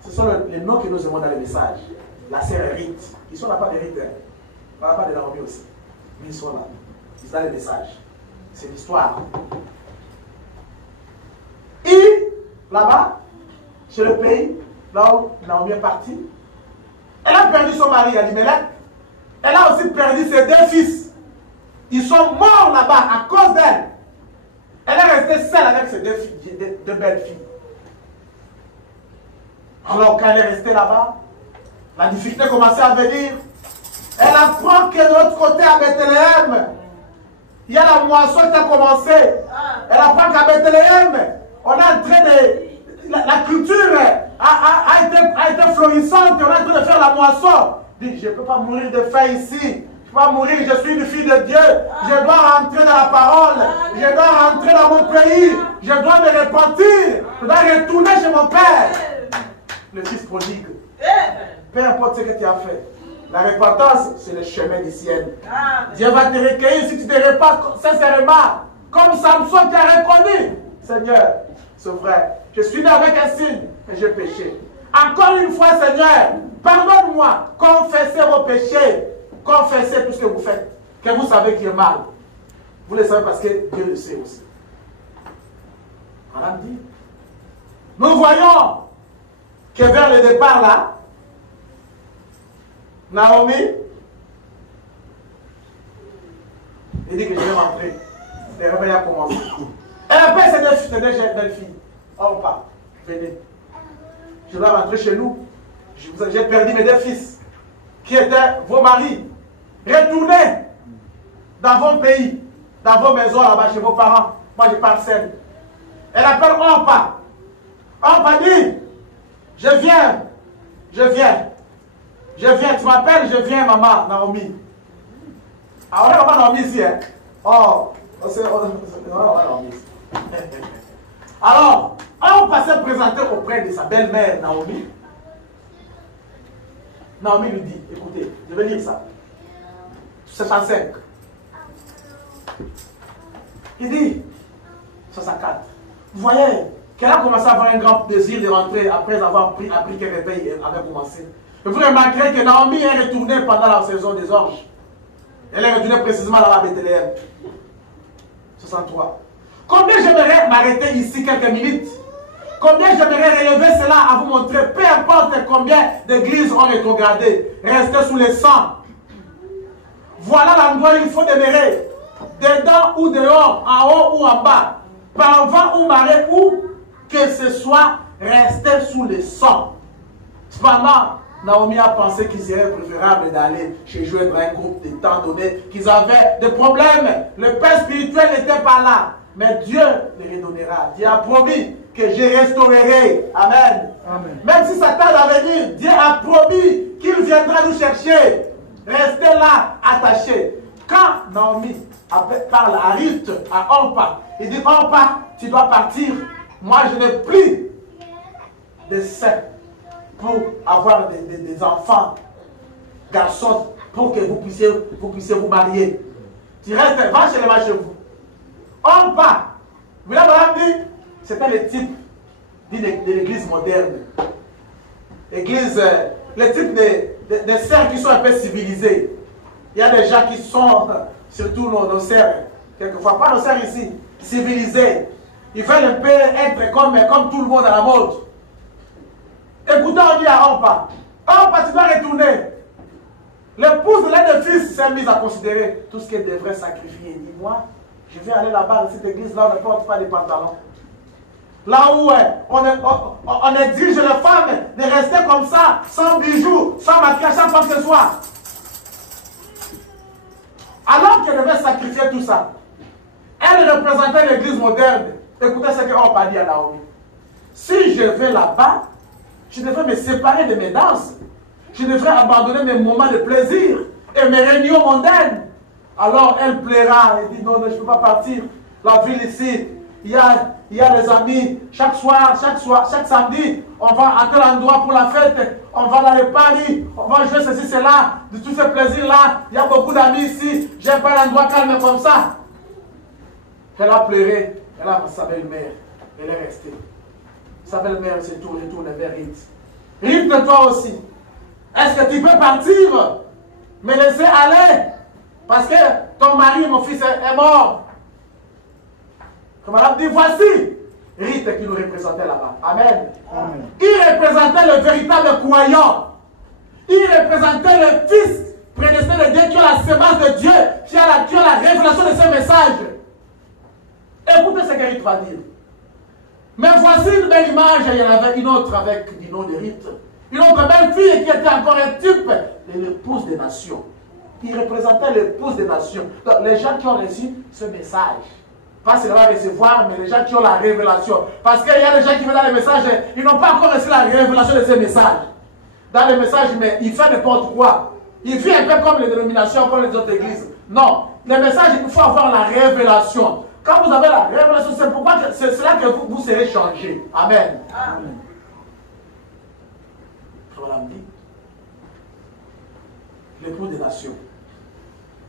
Ce sont les noms que nous avons dans les messages. La sœur Ruth. Ils sont là-bas de Ruth. Là-bas de Naomi aussi. Mais ils sont là. Ils sont dans les messages. C'est l'histoire. Et là-bas, chez le pays, là où Naomi est partie, elle a perdu son mari Elimelech. Elle a aussi perdu ses 2 fils. Ils sont morts là-bas à cause d'elle. Elle est restée seule avec ses 2 belles filles. Alors quand elle est restée là-bas, la difficulté commençait à venir. Elle apprend que de l'autre côté à Bethléem, il y a la moisson qui a commencé. Elle apprend qu'à Bethléem, on est en train de... La culture a été florissante. On est en train de faire la moisson. Dit, je ne peux pas mourir de faim ici. Je ne peux pas mourir, je suis une fille de Dieu. Je dois rentrer dans la parole. Je dois rentrer dans mon pays. Je dois me repentir. Je dois retourner chez mon père. Le fils prodigue. Peu importe ce que tu as fait. La repentance, c'est le chemin du ciel. Dieu va te recueillir si tu te repens sincèrement. Comme Samson qui a reconnu. Seigneur, c'est vrai. Je suis né avec un signe et j'ai péché. Encore une fois, Seigneur, pardonne-moi. Confessez vos péchés. Confessez tout ce que vous faites. Que vous savez qui est mal. Vous le savez parce que Dieu le sait aussi. Madame dit. Nous voyons que vers le départ là, Naomi, il dit que je vais rentrer. Le réveil a commencé. Elle appelle ses 2 belles filles. Oh, pas, venez. Je dois rentrer chez nous. J'ai perdu mes 2 fils, qui étaient vos maris. Retournez dans vos pays, dans vos maisons là-bas, chez vos parents. Moi, je pars seul. Elle appelle Orpa. Orpa dit, je viens. Tu m'appelles, je viens, maman, Naomi. Ah, on est maman Naomi ici, hein? Oh, c'est Naomi ici. Alors, on passait présenter auprès de sa belle-mère, Naomi. Naomi lui dit, écoutez, je vais lire ça. 65. Il dit, 64. Vous voyez, qu'elle a commencé à avoir un grand désir de rentrer après avoir appris que le réveil avait commencé. Et vous remarquerez que Naomi est retournée pendant la saison des orges. Elle est retournée précisément là-bas à Bethléem. 63. Combien j'aimerais m'arrêter ici quelques minutes? Combien j'aimerais relever cela à vous montrer? Peu importe combien d'églises ont rétrogradé, restez sous le sang. Voilà l'endroit où il faut demeurer. Dedans ou dehors, en haut ou en bas, par vent ou marée, où que ce soit, restez sous le sang. Cependant, Naomi a pensé qu'il serait préférable d'aller chez joindre un groupe étant donné qu'ils avaient des problèmes. Le père spirituel n'était pas là. Mais Dieu les redonnera. Dieu a promis que je restaurerai. Amen. Amen. Même si ça tarde à venir, Dieu a promis qu'il viendra nous chercher. Restez là, attachés. Quand Naomi parle à Ruth, à Orpa, il dit, Orpa, tu dois partir. Moi, je n'ai plus de seins pour avoir des enfants, garçons, pour que vous puissiez vous marier. Tu restes, va chez les vaches chez vous. Orpa, vous l'avez dit, c'était le type de l'église moderne. L'église, le type de sœurs qui sont un peu civilisées. Il y a des gens qui sont, surtout nos sœurs, quelquefois, pas nos sœurs ici, civilisées. Ils veulent un peu être comme tout le monde à la mode. Écoutez, on dit à Orpa, Orpa, tu dois retourner. L'épouse de l'un des fils s'est mise à considérer tout ce qu'elle devrait sacrifier. Il dit, moi, je vais aller là-bas dans cette église-là, on ne porte pas des pantalons. Là où on exige les femmes de rester comme ça, sans bijoux, sans maquillage, sans quoi que ce soit. Alors qu'elle devait sacrifier tout ça, elle représentait l'église moderne. Écoutez ce qu'on dit à Naomi. Si je vais là-bas, je devrais me séparer de mes danses. Je devrais abandonner mes moments de plaisir et mes réunions mondaines. Alors elle plaira et dit non, je ne peux pas partir. La ville ici, il y a les amis, chaque soir, chaque samedi, on va à tel endroit pour la fête, on va dans les paris, on va jouer ceci, cela, de tous ces plaisirs-là. Il y a beaucoup d'amis ici, j'aime pas l'endroit calme comme ça. Elle a pleuré, elle a sa belle-mère, elle est restée. Sa belle-mère s'est tournée vers Ruth. Ruth, toi aussi, est-ce que tu peux partir, me laisser aller, parce que ton mari, mon fils, est mort. Comme madame dit, voici Ruth qui nous représentait là-bas. Amen. Amen. Il représentait le véritable croyant. Il représentait le fils prédestiné de Dieu qui a la semence de Dieu, qui a la révélation de ce message. Écoutez ce que Ruth va dire. Mais voici une belle image, il y en avait une autre avec du nom de Ruth. Une autre belle fille qui était encore un type de l'épouse des nations. Il représentait l'épouse des nations. Donc les gens qui ont reçu ce message, pas seulement recevoir, mais les gens qui ont la révélation. Parce qu'il y a des gens qui veulent dans les messages, ils n'ont pas encore reçu la révélation de ces messages. Dans les messages, mais il fait n'importe quoi. Il vit un peu comme les dénominations, comme les autres églises. Non, les messages, il faut avoir la révélation. Quand vous avez la révélation, c'est pourquoi c'est cela que vous serez changé. Amen. Amen. Voilà, me dit. L'époux des nations.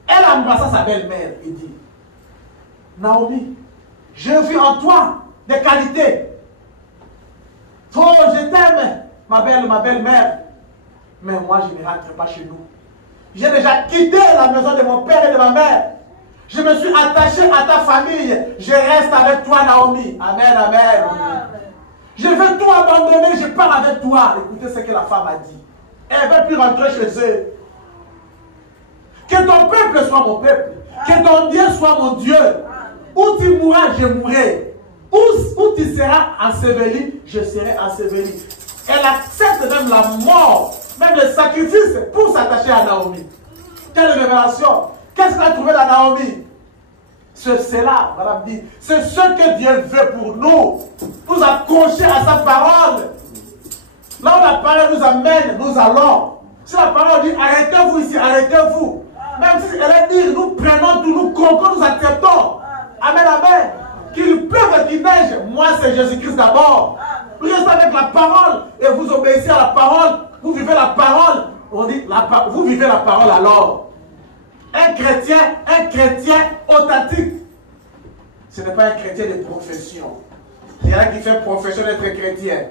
Elle embrassa sa belle-mère et dit, Naomi, j'ai vu en toi des qualités. Oh, je t'aime, ma belle-mère. Mais moi, je ne rentre pas chez nous. J'ai déjà quitté la maison de mon père et de ma mère. Je me suis attaché à ta famille. Je reste avec toi, Naomi. Amen, amen. Amen. Je veux tout abandonner, je pars avec toi. Écoutez ce que la femme a dit. Elle ne veut plus rentrer chez eux. Que ton peuple soit mon peuple. Que ton Dieu soit mon Dieu. Où tu mourras, je mourrai. Où tu seras enseveli, je serai enseveli. Elle accepte même la mort, même le sacrifice pour s'attacher à Naomi. Quelle révélation! Qu'est-ce qu'elle a trouvé dans Naomi? C'est là, madame dit, c'est ce que Dieu veut pour nous. Nous accrocher à sa parole. Là où la parole nous amène, nous allons. Si la parole dit, arrêtez-vous ici, arrêtez-vous. Même si elle dit, nous prenons tout, nous croquons, nous acceptons. Amen, amen. Qu'il pleuve, qu'il neige, moi c'est Jésus-Christ d'abord. Vous restez avec la parole et vous obéissez à la parole. Vous vivez la parole. On dit, vous vivez la parole alors. Un chrétien authentique, ce n'est pas un chrétien de profession. Il y en a qui fait profession d'être chrétien.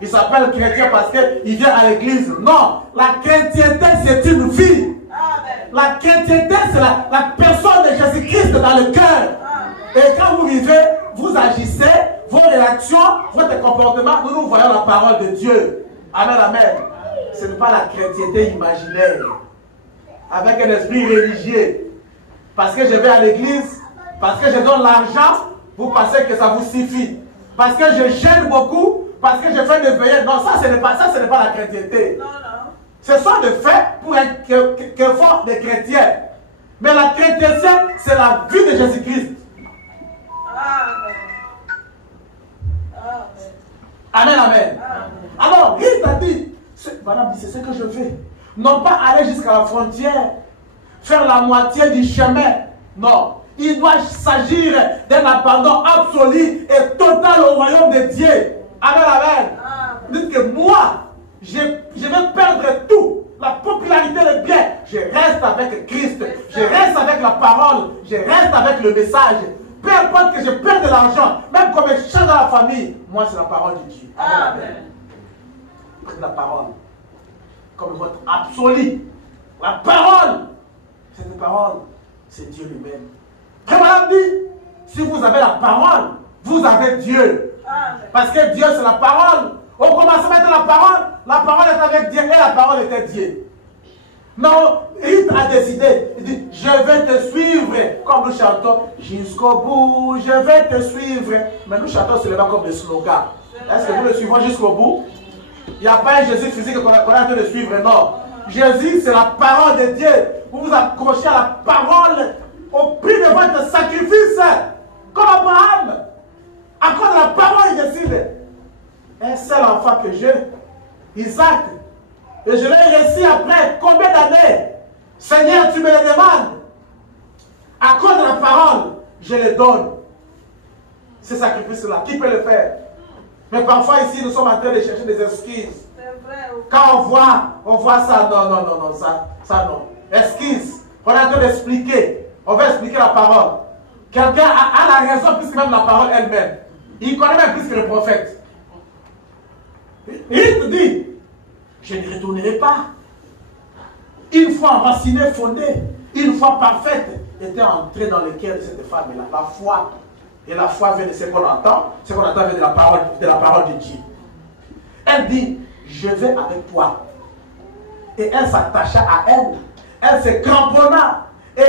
Il s'appelle chrétien parce qu'il vient à l'église. Non, la chrétienté c'est une vie. La chrétienté c'est la personne de Jésus-Christ dans le cœur. Et quand vous vivez, vous agissez, vos réactions, votre comportement, nous voyons la parole de Dieu. Amen, amen. Ce n'est pas la chrétienté imaginaire. Avec un esprit religieux. Parce que je vais à l'église, parce que je donne l'argent, vous pensez que ça vous suffit. Parce que je gêne beaucoup, parce que je fais des veillées. Non, ça, ce n'est pas la chrétienté. Non, non. Ce sont des faits pour un effort des chrétiens. Mais la chrétienté, c'est la vie de Jésus-Christ. Amen, amen. Alors, Ruth a dit, madame dit, c'est ce que je fais. Non pas aller jusqu'à la frontière, faire la moitié du chemin. Non. Il doit s'agir d'un abandon absolu et total au royaume de Dieu. Amen, amen. Dites que moi, je vais perdre tout. La popularité, le bien. Je reste avec Christ. Je reste avec la parole. Je reste avec le message. Peu importe que je perde de l'argent, même comme je change dans la famille, moi c'est la parole de Dieu. Amen. Prenez la parole comme votre absolu. La parole, cette parole, c'est Dieu lui-même. Comme on dit, si vous avez la parole, vous avez Dieu. Amen. Parce que Dieu c'est la parole. Au commencement était la parole est avec Dieu et la parole était Dieu. Non, il a décidé, il dit, je vais te suivre, comme nous chantons, jusqu'au bout, je vais te suivre. Mais nous chantons seulement comme des slogans. Est-ce que nous le suivons jusqu'au bout? Il n'y a pas un Jésus physique qu'on a en train de suivre, non. Jésus, c'est la parole de Dieu. Vous vous accrochez à la parole au prix de votre sacrifice. Comme Abraham. À cause de la parole, il décide. Un seul enfant que j'ai, Isaac. Et je l'ai réussi après combien d'années? Seigneur, tu me le demandes. À cause de la parole, je le donne. Ce sacrifice-là, qui peut le faire? Mais parfois ici, nous sommes en train de chercher des excuses. Quand on voit ça, non, ça non. Excuses. On est en train d'expliquer. On va expliquer la parole. Quelqu'un a la raison plus que même la parole elle-même. Il connaît même plus que le prophète. Il te dit, je ne retournerai pas. Une fois enracinée, fondée, une fois parfaite, était entrée dans le cœur de cette femme-là. La foi. Et la foi vient de ce qu'on entend. Ce qu'on entend vient de la parole de Dieu. Elle dit, je vais avec toi. Et elle s'attacha à elle. Elle se cramponna. Et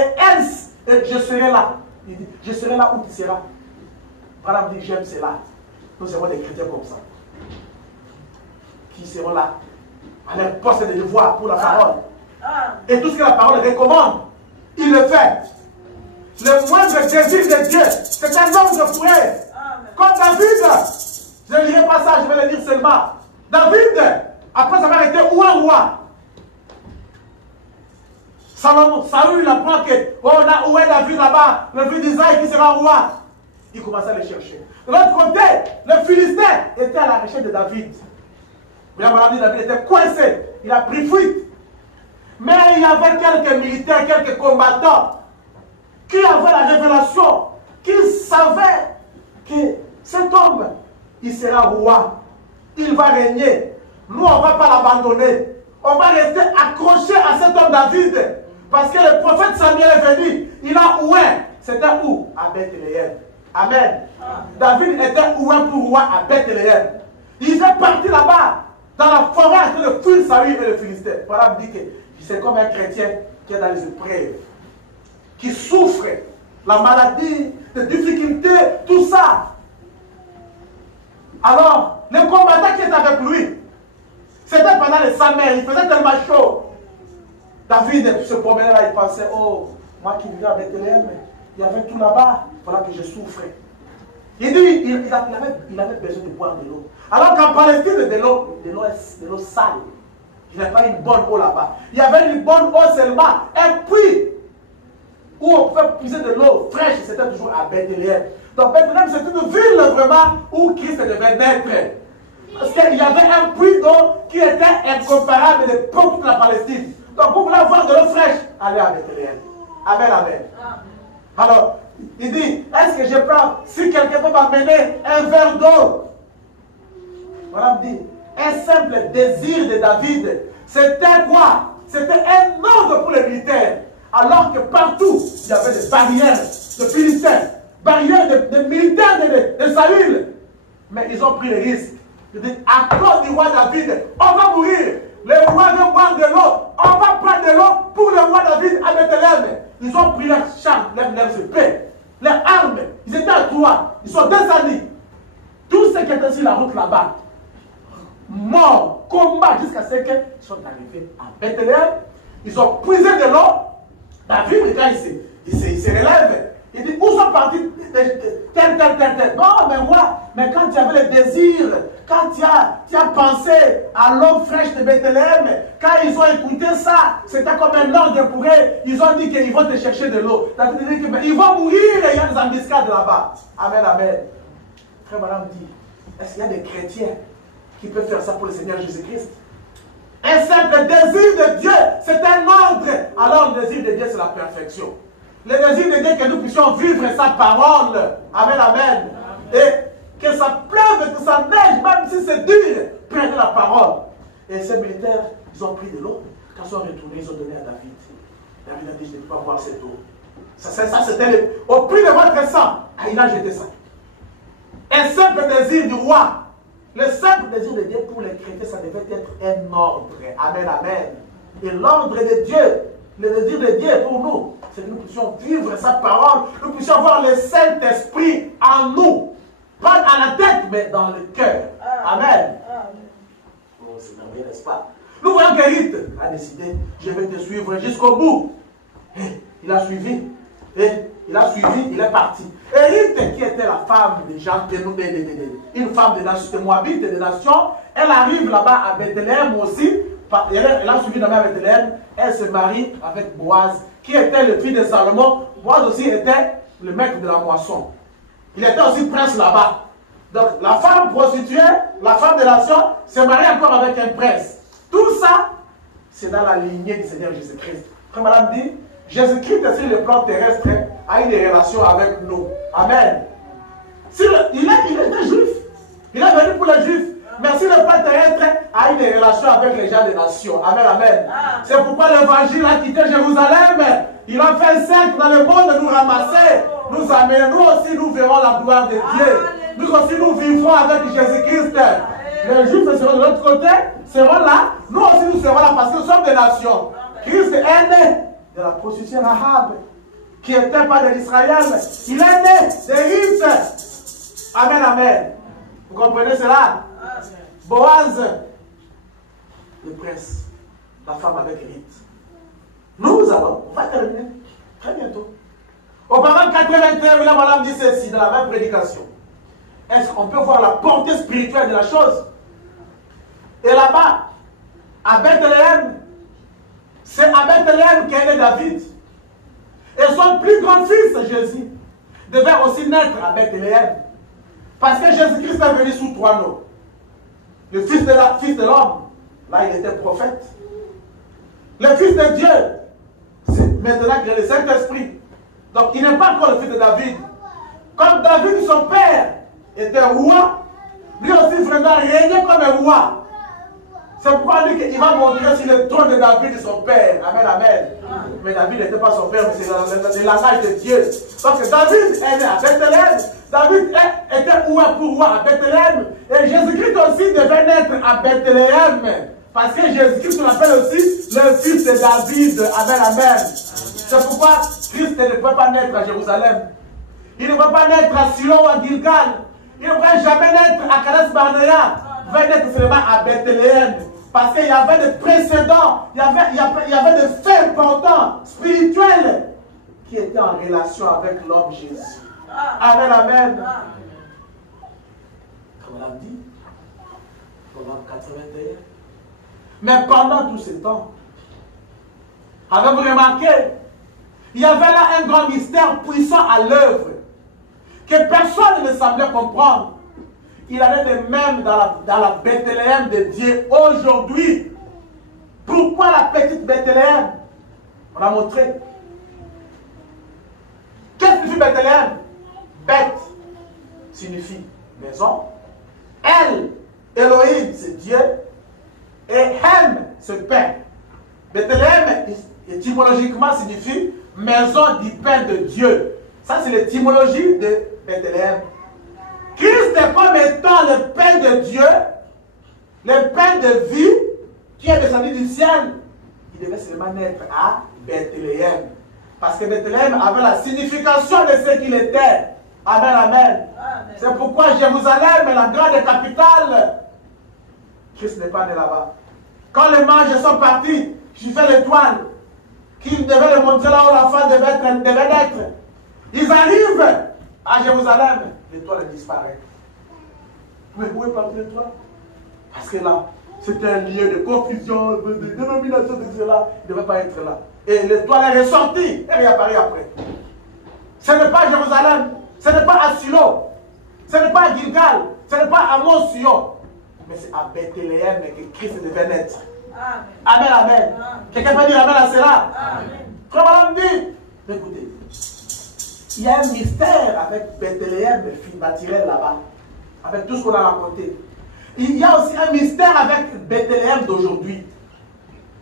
je serai là. Il dit, je serai là où tu seras. Voilà, dit, j'aime cela. Nous serons des chrétiens comme ça. Qui seront là. À leur poste de devoir pour la parole. Et tout ce que la parole recommande, il le fait. Le moindre désir de Dieu, c'est un homme de fouet. Comme David, je ne lirai pas ça, je vais le dire seulement. David, après avoir été roi, Saül apprend que où est David là-bas, le fils d'Isaïe qui sera roi. Il commençait à le chercher. De l'autre côté, le Philistin était à la recherche de David. Mais David était coincé, il a pris fuite. Mais il y avait quelques militaires, quelques combattants qui avaient la révélation, qui savaient que cet homme, il sera roi, il va régner. Nous, on ne va pas l'abandonner. On va rester accroché à cet homme David. Parce que le prophète Samuel est venu. Il a oué. C'était où? À Bethléem. Amen. David était oué pour roi à Bethléem. Il est parti là-bas, dans la forêt, en train de fuir Saül et le Philistin. Voilà, me dit que c'est comme un chrétien qui est dans les épreuves, qui souffre, la maladie, les difficultés, tout ça. Alors, le combattant qui est avec lui, c'était pendant les Samer, il faisait tellement chaud. David se promenait là, il pensait, oh, moi qui vivais à Bethléem, il y avait tout là-bas, voilà que je souffrais. Il dit, il avait besoin de boire de l'eau. Alors qu'en Palestine, de l'eau sale. Il n'y avait pas une bonne eau là-bas. Il y avait une bonne eau seulement. Un puits où on pouvait puiser de l'eau fraîche, c'était toujours à Bethléem. Donc Bethléem, c'est une ville vraiment où Christ devait naître. Parce qu'il y avait un puits d'eau qui était incomparable de toute la Palestine. Donc vous voulez avoir de l'eau fraîche, allez à Bethléem. Amen, amen. Alors, il dit, est-ce que je prends, si quelqu'un peut m'amener un verre d'eau? Voilà, il dit, un simple désir de David, c'était quoi? C'était un ordre pour les militaires. Alors que partout, il y avait des barrières de Philistins, barrières de militaires de Saül. Mais ils ont pris le risque. Ils disent, à cause du roi David, on va mourir. Le roi veut boire de l'eau. On va prendre de l'eau pour le roi David à Bethléem. Ils ont pris leurs chars, leurs épées, leurs armes. Ils étaient à 3. Ils sont descendus. Tous ceux qui étaient sur la route là-bas, morts, combat jusqu'à ce qu'ils sont arrivés à Bethléem. Ils ont puisé de l'eau. David, quand il se relève, il dit, où sont partis tel. Non, mais moi, mais quand tu avais le désir, quand tu as pensé à l'eau fraîche de Bethléem, quand ils ont écouté ça, c'était comme un ordre pour eux. Ils ont dit qu'ils vont te chercher de l'eau. Ils vont mourir et il y a des embuscades là-bas. Amen, amen. Frère Madame dit, est-ce qu'il y a des chrétiens qui peuvent faire ça pour le Seigneur Jésus-Christ? Un simple désir de Dieu, c'est un ordre. Alors le désir de Dieu, c'est la perfection. Le désir de Dieu, que nous puissions vivre sa parole. Amen, amen. Et que ça pleuve, que ça neige, même si c'est dur, prenez la parole. Et ces militaires, ils ont pris de l'eau. Quand ils sont retournés, ils ont donné à David. David a dit, je ne peux pas boire cette eau. Ça c'était au prix de votre sang. Ah, il a jeté ça. Un simple désir du roi. Le simple désir de Dieu pour les chrétiens, ça devait être un ordre. Amen, amen. Et l'ordre de Dieu, le désir de Dieu pour nous, c'est que nous puissions vivre sa parole, nous puissions avoir le Saint-Esprit en nous. Pas à la tête, mais dans le cœur. Amen. Oh, c'est merveilleux, n'est-ce pas? Nous voyons que Rite a décidé, je vais te suivre jusqu'au bout. Et il a suivi. Et il a suivi, il est parti. Et Rite, qui était la femme des gens, une femme de Moabite, des nations, elle arrive là-bas à Bethléem aussi. Elle a suivi d'abord à Bethléem. Elle se marie avec Boaz, qui était le fils de Salomon. Boaz aussi était le maître de la moisson. Il était aussi prince là-bas. Donc la femme prostituée, la femme de la nation, se marie encore avec un prince. Tout ça, c'est dans la lignée du Seigneur Jésus-Christ. Comme madame dit, Jésus-Christ, sur le plan terrestre, a eu des relations avec nous. Amen. Il était juif. Il est venu pour les juifs. Mais sur le plan terrestre, a eu des relations avec les gens des nations. Amen, amen. C'est pourquoi l'évangile a quitté Jérusalem. Il a fait un cercle dans le monde, nous ramasser, nous amener. Nous aussi, nous verrons la gloire de Dieu. Nous aussi, nous vivrons avec Jésus-Christ. Les juifs seront de l'autre côté, seront là. Nous aussi, nous serons là parce que nous sommes des nations. Christ est né de la prostituée Rahab, qui n'était pas de l'Israël. Il est né de Rite. Amen, amen. Vous comprenez cela? Boaz, le prince, la femme avec Rite. Nous allons, on va terminer très bientôt. Au paragraphe 81, la madame dit ceci dans la même prédication. Est-ce qu'on peut voir la portée spirituelle de la chose? Et là-bas, à Bethléem, c'est à Bethléem qu'est né David. Et son plus grand fils, Jésus, devait aussi naître à Bethléem. Parce que Jésus-Christ est venu sous 3 noms. Le fils de l'homme, là il était prophète. Le fils de Dieu, c'est maintenant qu'il est le Saint-Esprit. Donc il n'est pas encore le fils de David. Comme David, son père, était roi, lui aussi vraiment régner comme un roi. C'est pourquoi on dit qu'il va montrer sur le trône de David son père. Amen, amen. Mais David n'était pas son père, mais c'est le langage de Dieu. Donc David est né à Bethléem. David était roi pour roi à Bethléem. Et Jésus-Christ aussi devait naître à Bethléem. Parce que Jésus-Christ, on l'appelle aussi le fils de David. Amen, amen. C'est pourquoi Christ ne peut pas naître à Jérusalem. Il ne peut pas naître à Silo ou à Gilgal. Il ne peut jamais naître à Kadesh Barnea. Il va naître seulement à Bethléem. Parce qu'il y avait des précédents, il y avait des faits importants, spirituels, qui étaient en relation avec l'homme Jésus. Amen, amen. Comme on l'a dit, programme 81. Mais pendant tout ce temps, avez-vous remarqué, il y avait là un grand mystère puissant à l'œuvre, que personne ne semblait comprendre. Il en est de même dans la Bethléem de Dieu aujourd'hui. Pourquoi la petite Bethléem? On a montré. Qu'est-ce que signifie Bethléem? Beth signifie maison. El, Elohim, c'est Dieu. Et Hem, c'est pain. Bethléem, étymologiquement, signifie maison du pain de Dieu. Ça, c'est l'étymologie de Bethléem. Christ est comme étant le pain de Dieu, le pain de vie qui est descendu du ciel. Il devait seulement naître à Bethléem. Parce que Bethléem avait la signification de ce qu'il était. Amen, amen. C'est pourquoi Jérusalem est la grande capitale. Christ n'est pas né là-bas. Quand les mages sont partis, je fais l'étoile qui devait le montrer là où la femme devait naître. Ils arrivent À Jérusalem, l'étoile disparaît. Mais où est partie l'étoile? Parce que là, c'était un lieu de confusion, de dénomination, de cela. Il ne devait pas être là. Et l'étoile est ressortie et réapparaît après. Ce n'est pas à Jérusalem, ce n'est pas à Silo, ce n'est pas à Gilgal, ce n'est pas à Mont-Sion, mais c'est à Bethléem que Christ devait naître. Amen, amen. Quelqu'un peut dire amen à cela? Amen. Comment on dit? Écoutez, il y a un mystère avec Bethléem, fille naturelle là-bas, avec tout ce qu'on a raconté. Il y a aussi un mystère avec Bethléem d'aujourd'hui.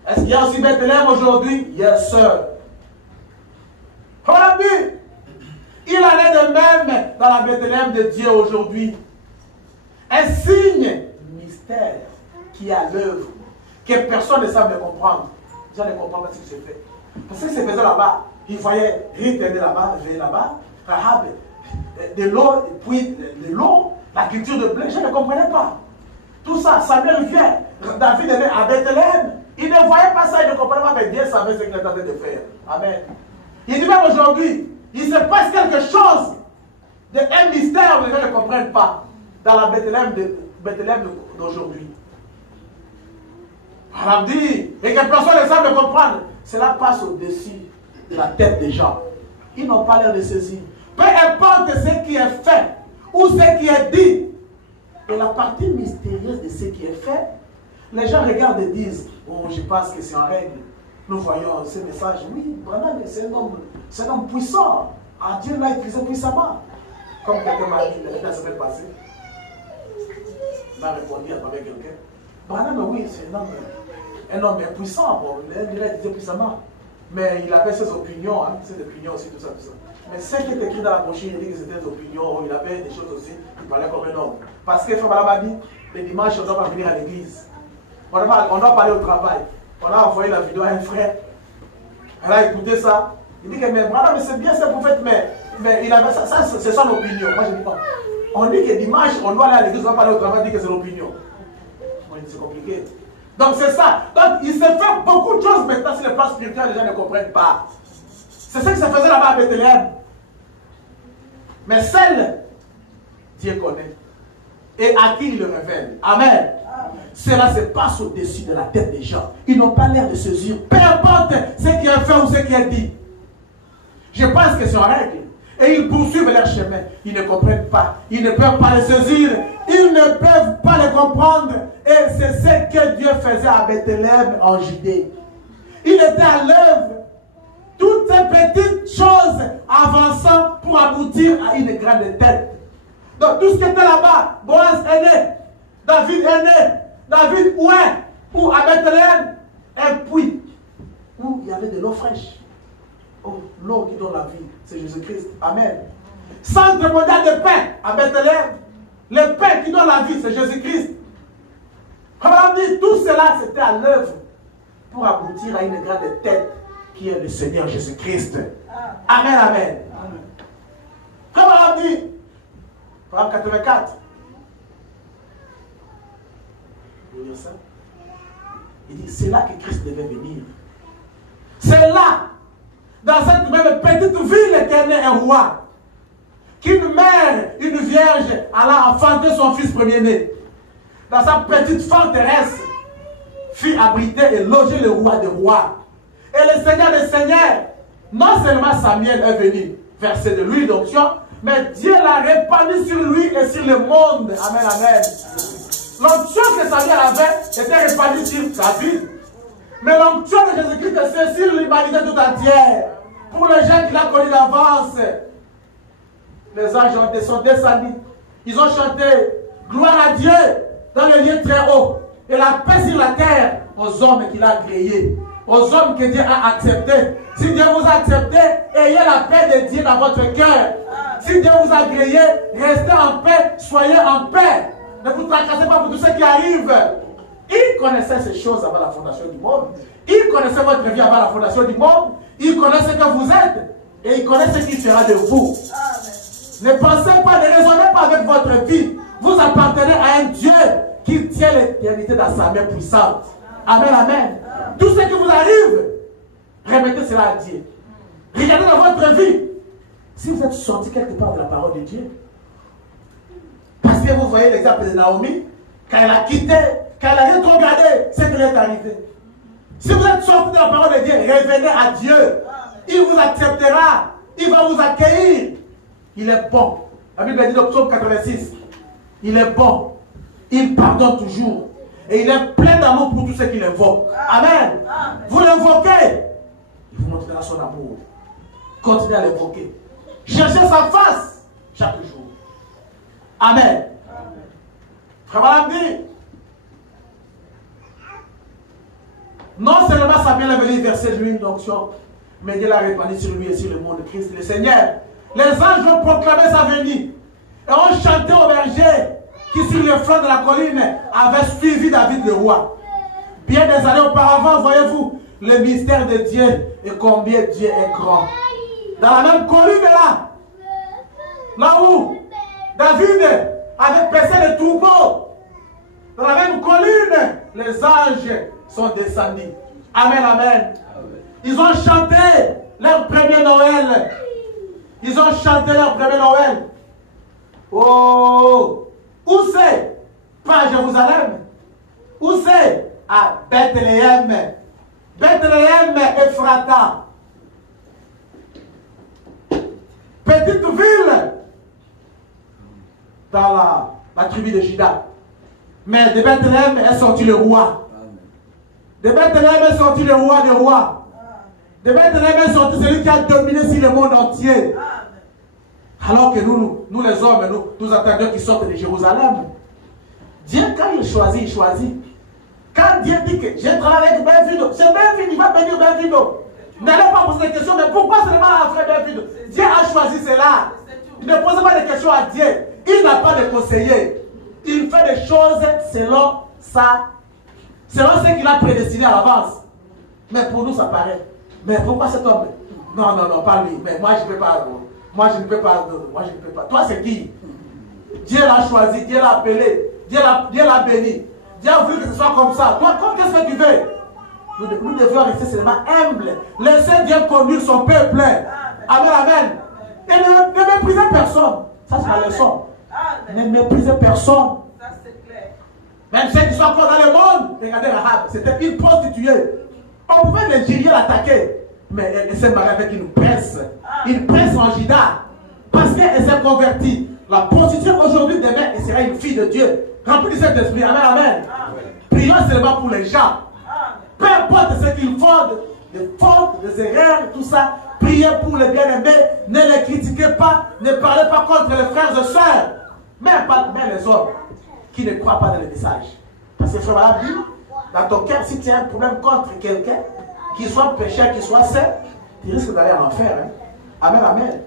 Est-ce qu'il y a aussi Bethléem aujourd'hui? Yes, sir. Comment on dit? Il en est de même dans la Bethléem de Dieu aujourd'hui. Un signe mystère qui est à l'œuvre, que personne ne semble comprendre. Les gens ne comprennent pas ce qui se fait. Parce que c'est faisait là-bas. Ils voyaient Ritenir là-bas, là-bas, Rahab, de l'eau, puis de l'eau, la culture de blé. Je ne comprenais pas. Tout ça, Samuel vient. David est né à Bethléem. Il ne voyait pas ça, il ne comprenait pas, mais Dieu savait ce qu'il était en train de faire. Amen. Il dit même aujourd'hui, il se passe quelque chose, un mystère où les gens ne comprennent pas, dans la Bethléem d'aujourd'hui. On a dit, et que personne ne semble comprendre, cela passe au-dessus de la tête des gens. Ils n'ont pas l'air de saisir. Peu importe ce qui est fait, ou ce qui est dit, et la partie mystérieuse de ce qui est fait, les gens regardent et disent, oh, je pense que c'est en règle. Nous voyons ce message, oui, Branham, c'est un homme puissant. Ah, Dieu l'a utilisé puissamment. Comme quelqu'un m'a dit la semaine passée, il m'a répondu à travers quelqu'un. Branham, oui, c'est un homme puissant. Bon, il l'a utilisé puissamment. Mais il avait ses opinions, ses opinions aussi, tout ça, tout ça. Mais ce qui est écrit dans la brochure, il dit que c'était des opinions, il avait des choses aussi, il parlait comme un homme. Parce que Frère Branham a dit, le dimanche, on doit pas venir à l'église. On doit parler au travail. On a envoyé la vidéo à un frère. Elle a écouté ça. Il dit que mais Branham, c'est bien ce prophète, mais il avait ça c'est son opinion. Moi je dis pas. On dit que dimanche, on doit aller à l'église, on doit parler au travail, on dit que c'est l'opinion. C'est compliqué. Donc c'est ça. Donc il se fait beaucoup de choses maintenant sur le plan spirituel, les gens ne comprennent pas. C'est ça que ça faisait là-bas à Bethléem. Mais celle, Dieu connaît. Et à qui il le révèle. Amen. Cela se passe au-dessus de la tête des gens. Ils n'ont pas l'air de saisir. Peu importe ce qui est fait ou ce qui est dit. Je pense que c'est en règle. Et ils poursuivent leur chemin. Ils ne comprennent pas. Ils ne peuvent pas les saisir. Ils ne peuvent pas les comprendre. Et c'est ce que Dieu faisait à Bethléem en Judée. Il était à l'œuvre. Toutes ces petites choses avançant pour aboutir à une grande tête. Donc tout ce qui était là-bas, Boaz est né. David est né. David, où est? Où? À Bethléem. Un puits où il y avait de l'eau fraîche. Oh, l'eau qui donne la vie, c'est Jésus-Christ. Amen. Centre mondial de pain à Bethléem. Le pain qui donne la vie, c'est Jésus-Christ. On dit, tout cela, c'était à l'œuvre pour aboutir à une grande tête qui est le Seigneur Jésus-Christ. Amen, amen. Comme on dit, Psalm 84. Vous lire ça? Il dit, c'est là que Christ devait venir. C'est là, dans cette même petite ville qu'est né un roi, qu'une mère, une vierge, alla enfanter son fils premier-né. Dans sa petite forteresse, fit abriter et loger le roi des rois. Et le Seigneur des seigneurs, non seulement Samuel est venu verser de l'huile d'onction, mais Dieu l'a répandu sur lui et sur le monde. Amen, amen. L'onction que Samuel avait était répandue sur David. Mais l'onction de Jésus-Christ est sur l'humanité tout entière. Pour les gens qui l'ont connu d'avance, les anges sont descendus. Ils ont chanté gloire à Dieu dans le lieu très haut. Et la paix sur la terre aux hommes qu'il a créés. Aux hommes que Dieu a acceptés. Si Dieu vous a accepté, ayez la paix de Dieu dans votre cœur. Si Dieu vous a créé, restez en paix, soyez en paix. Ne vous tracassez pas pour tout ce qui arrive. Il connaissait ces choses avant la fondation du monde. Il connaissait votre vie avant la fondation du monde. Il connaît ce que vous êtes. Et il connaît ce qui sera de vous. Ne pensez pas, ne raisonnez pas avec votre vie. Vous appartenez à un Dieu qui tient l'éternité dans sa main puissante. Amen, amen. Tout ce qui vous arrive, remettez cela à Dieu. Regardez dans votre vie. si vous êtes sorti quelque part de la parole de Dieu, parce que vous voyez l'exemple de Naomi, quand elle a quitté, quand elle a rétrogradé, c'est que est arrivé. Si vous êtes sorti de la parole de Dieu, revenez à Dieu. Il vous acceptera. Il va vous accueillir. Il est bon. La Bible dit dans Psaume 86, il est bon. Il pardonne toujours. Et il est plein d'amour pour tous ceux qui l'invoquent. Amen. Vous l'invoquez. Il vous montrera son amour. Continuez à l'invoquer. Cherchez sa face chaque jour. Amen. Frère Madame dit, non seulement ça vient de venir verser l'huile d'onction, mais Dieu l'a répandu sur lui et sur le monde de Christ, le Seigneur. Les anges ont proclamé sa venue et ont chanté au berger qui sur le flanc de la colline avait suivi David le roi. Bien des années auparavant, voyez-vous, le mystère de Dieu et combien Dieu est grand. Dans la même colline là où David avait percé le troupeau, dans la même colline, les anges sont descendus. Amen, amen. Ils ont chanté leur premier Noël. Ils ont chanté leur premier Noël. Oh! Où c'est? Pas à Jérusalem. Où c'est? À Bethléem. Bethléem, Ephrata. Petite ville dans la tribu de Juda. Mais de Bethléem est sorti le roi. De Bethléem est sorti le roi des rois. De Bethléem est sorti celui qui a dominé sur le monde entier. Alors que nous les hommes, nous attendons qu'ils sortent de Jérusalem. Dieu, quand il choisit, il choisit. Quand Dieu dit que j'ai travaillé avec Benvido, c'est Benvido, il va bénir Benvido. N'allez pas poser des questions, mais pourquoi seulement après Benvido? Dieu a choisi cela. Ne posez pas de questions à Dieu. Il n'a pas de conseiller. Il fait des choses selon ce qu'il a prédestiné à l'avance. Mais pour nous, ça paraît. Mais pourquoi cet homme? Non, pas lui. Mais moi, je ne peux pas. Moi, je ne peux pas. Moi, je ne peux pas. Toi, c'est qui? Dieu l'a choisi, Dieu l'a appelé, Dieu l'a béni. Dieu a voulu que ce soit comme ça. Toi, qu'est-ce que tu veux? Nous devons rester seulement humbles. Laissez Dieu conduire son peuple. Amen, amen. Et ne méprisez personne. Ça, c'est la leçon. Ne méprisez personne. Ça, c'est clair. Même ceux qui sont encore dans le monde, regardez Rahab, c'était une prostituée. On pouvait le Jériel l'attaquer, mais elle s'est mariée avec une prince en Juda, parce qu'elle s'est convertie. La prostituée aujourd'hui, demain, elle sera une fille de Dieu, remplie de cet esprit. Amen, amen. Prions seulement pour les gens. Peu importe ce qu'ils font, des fautes, des erreurs, tout ça, priez pour les bien-aimés, ne les critiquez pas, ne parlez pas contre les frères et sœurs, même les hommes qui ne croient pas dans le message. Parce que frère Madame dit, dans ton cœur, si tu as un problème contre quelqu'un, qu'il soit pécheur, qu'il soit saint, tu risques d'aller en enfer. Hein? Amen, amen.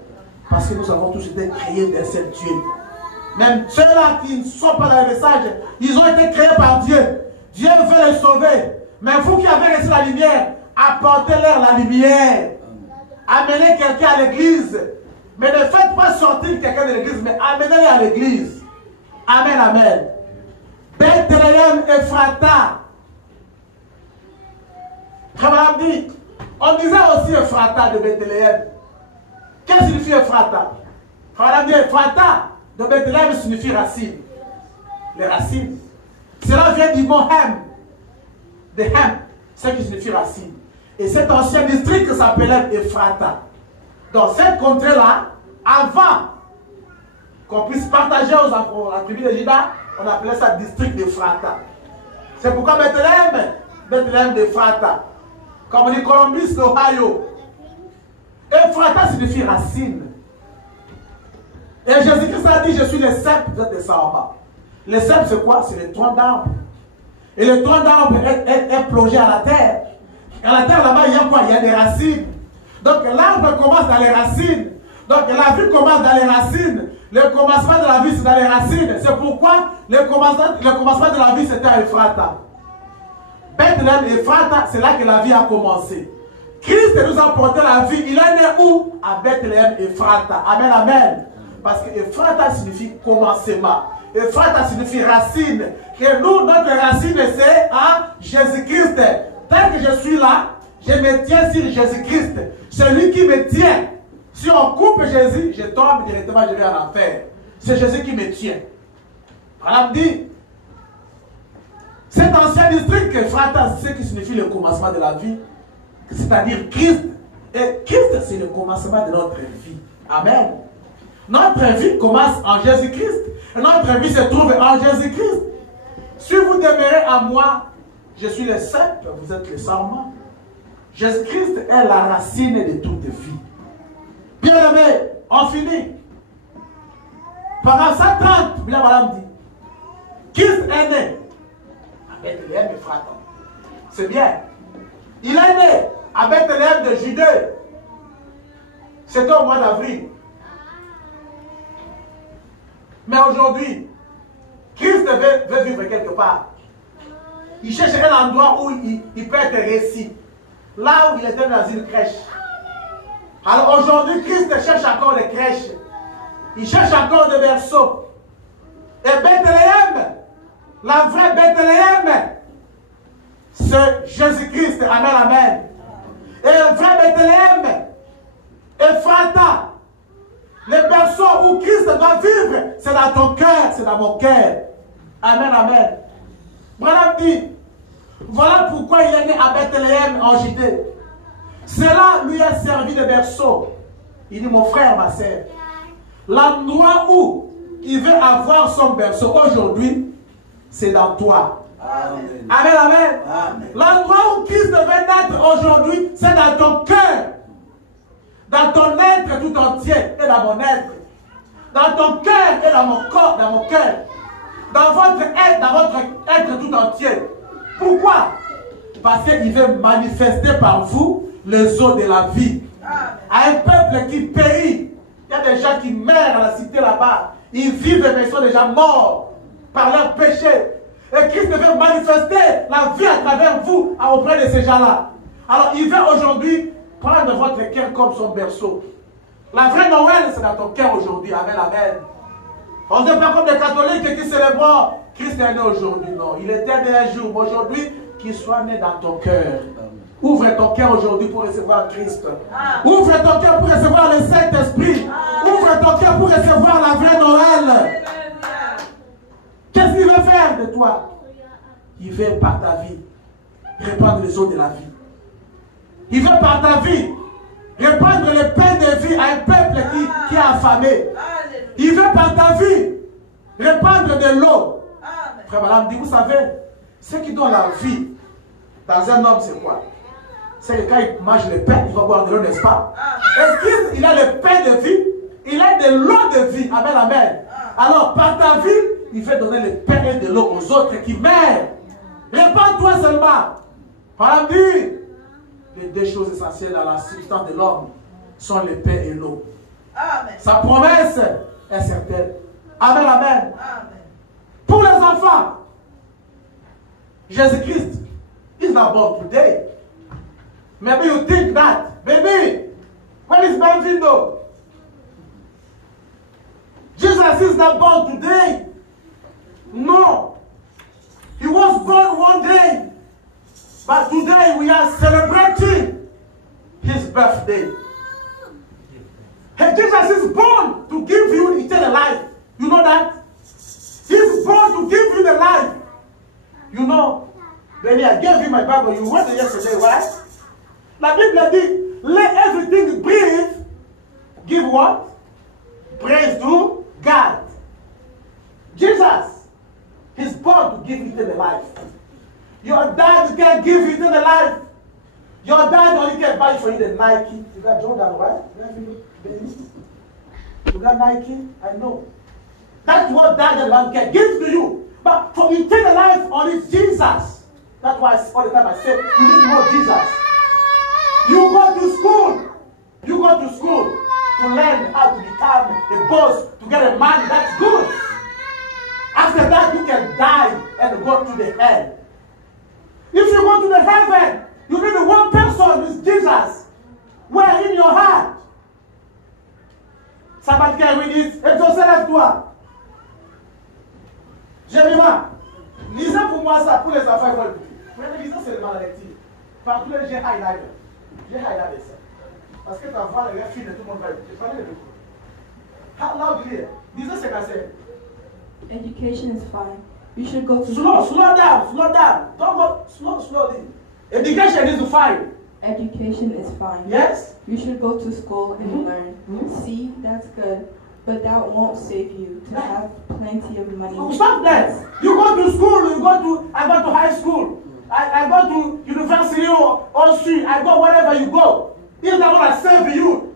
Parce que nous avons tous été créés d'un seul Dieu. Même ceux-là qui ne sont pas dans le message, ils ont été créés par Dieu. Dieu veut les sauver. Mais vous qui avez reçu la lumière, apportez-leur la lumière. Amenez quelqu'un à l'église. Mais ne faites pas sortir quelqu'un de l'église, mais amenez-le à l'église. Amen, amen. Bethléem, Ephrata. Frère dit, on disait aussi Ephrata de Bethléem. Qu'est-ce que signifie Ephrata? Frère dit, Ephrata de Bethléem signifie racine. Les racines. Cela vient du mot Hem. De Hem, ce qui signifie racine. Et cet ancien district s'appelait Ephrata. Dans cette contrée-là, avant qu'on puisse partager aux la tribu de Juda, on appelait ça district d'Ephrata. C'est pourquoi Bethléem d'Ephrata. Comme on dit Columbus d'Ohio. Ephrata signifie racine. Et Jésus-Christ a dit, je suis le cep de Sahara. Le cep c'est quoi? C'est le tronc d'arbre. Et le tronc d'arbre est plongé à la terre. Et à la terre là-bas, il y a quoi? Il y a des racines. Donc l'arbre commence dans les racines. Donc la vie commence dans les racines. Le commencement de la vie c'est dans les racines. C'est pourquoi le commencement de la vie c'était à Ephrata. Bethléem Ephrata, c'est là que la vie a commencé. Christ nous a porté la vie. Il est né où? À Bethléem Ephrata. Amen, amen. Parce que Ephrata signifie commencement. Ephrata signifie racine. Et nous, notre racine, c'est à Jésus-Christ. Tant que je suis là, je me tiens sur Jésus-Christ. Celui qui me tient, Si on coupe Jésus, je tombe directement, je vais en enfer. C'est Jésus qui me tient. Voilà, me dit, cet ancien district, frata, c'est ce qui signifie le commencement de la vie, c'est-à-dire Christ. Et Christ, c'est le commencement de notre vie. Amen. Notre vie commence en Jésus-Christ. Et notre vie se trouve en Jésus-Christ. Si vous demeurez à moi, je suis le cep, vous êtes le sarment. Jésus-Christ est la racine de toute vie. Bien aimé, on finit. Par 130, bien madame dit, Christ est né à Bethléem et Frata. C'est bien. Il est né à Bethléem de Judée. C'était au mois d'avril. Mais aujourd'hui, Christ veut vivre quelque part. Il cherche un endroit où il peut être récit. Là où il était dans une crèche. Alors aujourd'hui, Christ cherche encore des crèches. Il cherche encore des berceaux. Et Bethléem, la vraie Bethléem, c'est Jésus-Christ. Amen, amen. Et le vrai Bethléem, Ephrata, le berceau où Christ doit vivre, c'est dans ton cœur, c'est dans mon cœur. Amen, amen. Voilà dit, voilà pourquoi il est né à Bethléem en Judée. Cela lui a servi de berceau. Il dit, mon frère, ma sœur, l'endroit où il veut avoir son berceau aujourd'hui, c'est dans toi. Amen, amen. Amen. Amen. L'endroit où Christ devait naître aujourd'hui, c'est dans ton cœur. Dans ton être tout entier et dans mon être. Dans ton cœur et dans mon corps, dans mon cœur. Dans votre être tout entier. Pourquoi? Parce qu'il veut manifester par vous les eaux de la vie. À un peuple qui périt. Il y a des gens qui meurent dans la cité là-bas. Ils vivent mais ils sont déjà morts par leurs péchés. Et Christ veut manifester la vie à travers vous auprès de ces gens-là. Alors il veut aujourd'hui prendre votre cœur comme son berceau. La vraie Noël, c'est dans ton cœur aujourd'hui. Amen, amen. On ne fait pas comme des catholiques qui célèbrent Christ est né aujourd'hui. Non, il était né un jour. Aujourd'hui, qu'il soit né dans ton cœur. Ouvre ton cœur aujourd'hui pour recevoir Christ. Ouvre ton cœur pour recevoir le Saint-Esprit. Ouvre ton cœur pour recevoir la vraie Noël. Qu'est-ce qu'il veut faire de toi? Il veut par ta vie répandre les eaux de la vie. Il veut par ta vie répandre le pain de vie à un peuple qui est affamé. Il veut par ta vie répandre de l'eau. Frère madame dit, vous savez, ce qui donne la vie dans un homme, c'est quoi? C'est que quand il mange le pain, il va boire de l'eau, n'est-ce pas? Et Christ, il a le pain de vie, il a de l'eau de vie. Amen, amen. Alors, par ta vie, il fait donner le pain et de l'eau aux autres qui meurent. Répands-toi seulement. Madame dit, les deux choses essentielles à la substance de l'homme sont le pain et l'eau. Sa promesse est certaine. Amen, amen. Pour les enfants, Jésus-Christ is not born today. Maybe you think that. Baby, where is Benvindo? Jesus is not born today. No. He was born one day. But today we are celebrating his birthday. And Jesus is born to give you eternal life. You know that? He's born to give you the life. You know, when I gave you my Bible, you read it yesterday, right? La Bible dit, let everything breathe. Give what? Praise to God. Jesus is born to give eternal life. Your dad can give you eternal life. Your dad only can buy for you the Nike. You got Jordan, right? You got Nike? I know. That's what dad and mom can give to you. But for eternal life, only Jesus. That's why all the time I say, you need more Jesus. You go to school. You go to school to learn how to become a boss, to get a money. That's good. After that, you can die and go to the hell. If you go to the heaven, you need one person with Jesus. Where in your heart? Somebody can read it. Et Joseph, lève-toi. Jérémie, lisez pour moi ça pour les enfants. Vous lisez seulement la lecture. Par tous les j'ai highlighté. J'ai highlighté ça. Parce que ta voix est fine et tout le monde va écouter. Parlez le micro. Loud clear. Disais ce qu'elle sait. Education is fine. You should go to Slow down. Don't go slowly. Education is fine. Education is fine. Yes? You should go to school and learn. See, that's good. But that won't save you to have plenty of money. Oh, stop that. You go to school, I go to high school. I go to university or street. I go wherever you go. It's not going to save you.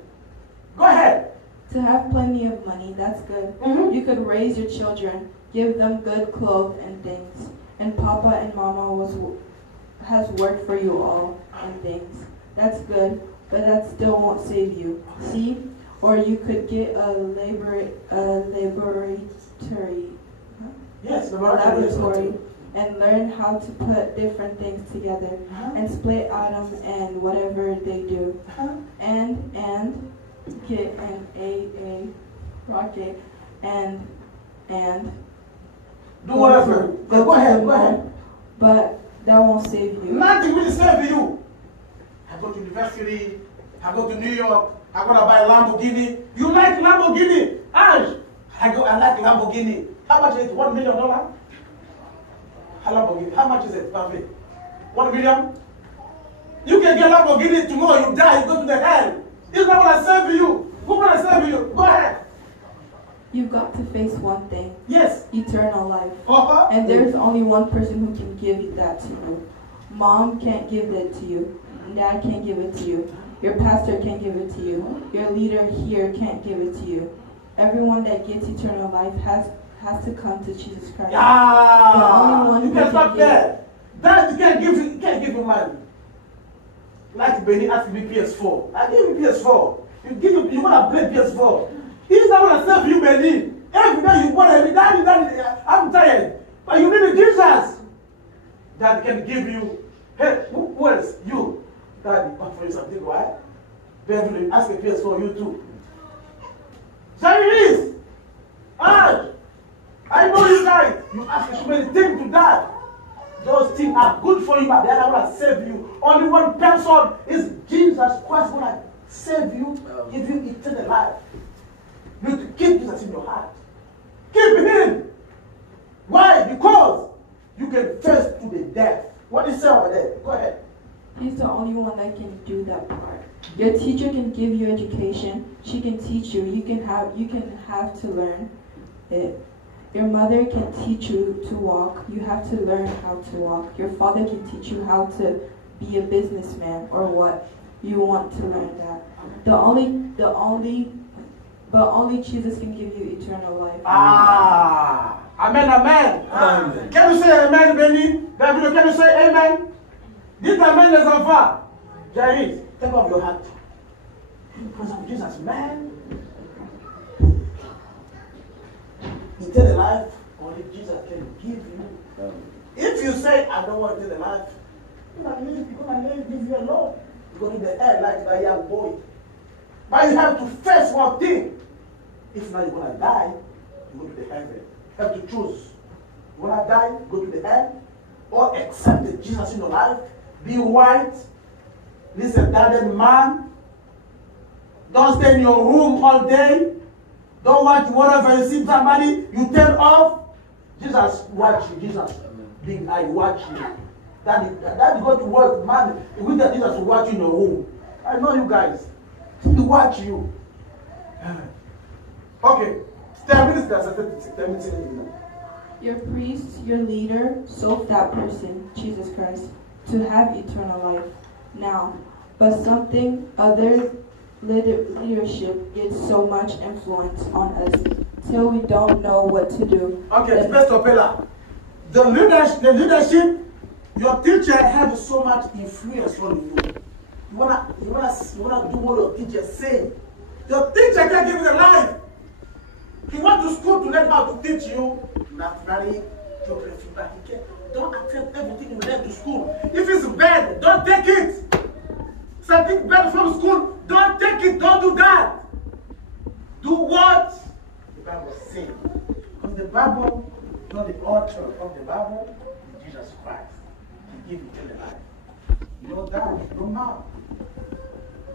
Go ahead. To have plenty of money, that's good. You could raise your children, give them good clothes and things. And Papa and Mama has worked for you all and things. That's good, but that still won't save you. See? Or you could get a laboratory. Yes, laboratory. And learn how to put different things together and split atoms and whatever they do. And get an AA rocket and do whatever. Go ahead. But that won't save you. Nothing will save you. I go to university, I go to New York, I'm gonna buy a Lamborghini. You like Lamborghini? Ange, I like Lamborghini. How much is it? $1 million? Lamborghini. How much is it, Pavé? 1 million? You can get Lamborghini tomorrow, you die, you go to the hell. It's not gonna save you. Who's gonna save you? Go ahead. You've got to face one thing. Yes. Eternal life. And there's only one person who can give that to you. Mom can't give it to you. Dad can't give it to you. Your pastor can't give it to you. Your leader here can't give it to you. Everyone that gets eternal life has to come to Jesus Christ. Yeah. The only one you can stop there. That you can't give you money. Like Benny asked me PS4. I give you PS4. You wanna play PS4. He's not gonna serve you, Benny. Every day you wanna daddy, I'm tired. But you need a Jesus that can give you. Hey, who else? You. Daddy, for you something, right? Benny, ask a PS4, you too. Chinese! I know you guys. You ask so many things to that. Those things are good for you, but they are not going to save you. Only one person is Jesus Christ going to save you, give you eternal life. You need to keep Jesus in your heart. Keep him. Why? Because you can face to the death. What is it over there? Go ahead. He's the only one that can do that part. Your teacher can give you education. She can teach you. You can have to learn it. Your mother can teach you to walk. You have to learn how to walk. Your father can teach you how to be a businessman or what you want to learn that. But only Jesus can give you eternal life. Amen. Can you say amen, Benny? David, can you say amen? Dites amen, les enfants. Jairus, take off your hat. Because of Jesus, man. Eternal life, only Jesus can give you. If you say, I don't want eternal life, you're going to leave you alone. You go to the hell like that young boy. But you have to face one thing. If not, you're going to die, you go to the heaven. You have to choose. You want to die, go to the hell, or accept the Jesus in your life. Be white. Listen, that man. Don't stay in your room all day. Don't watch whatever you see somebody, you turn off. Jesus watch you. Jesus, big eye, watch you. Daddy go to work, man. With that Jesus watch you in your room. I know you guys. He watch you. Okay. Your priest, your leader, sold that person, Jesus Christ, to have eternal life. Now, but something other leadership gets so much influence on us till we don't know what to do. Okay, Mr. Pella. The leadership, your teacher has so much influence on you. You wanna do what your teacher say. Your teacher can give you the life. He went to school to learn how to teach you mathematics, geography, but he can't. Don't accept everything you learn to school. If it's bad, don't take it. Something bad from school, don't take it, don't do that. Do what the Bible says. Because the Bible, not the author of the Bible, is Jesus Christ. He gives eternal life. You know that, no matter.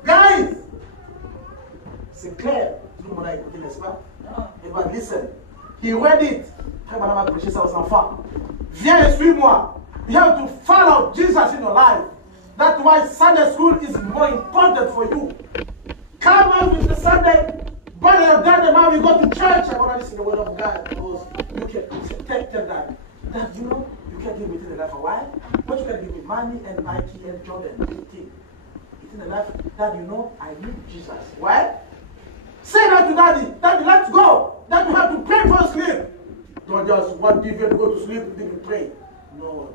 Guys, C'est clair. Tout le monde a écouté, n'est-ce pas? Everybody listen. He read it. Frère Branham a prêché ça aux enfants. Viens et suis-moi. You have to follow Jesus in your life. That's why Sunday school is more important for you. Come out with the Sunday. But then the man we go to church. I want to listen to the word of God because you can tell that. That you know, you can give me in the life a while. But you can give me money and Nike and Jordan. Everything. In the life that you know, I need Jesus. Why? Say that to daddy. Daddy, let's go. That you have to pray for sleep. Don't just one day you go to sleep and then you pray. No.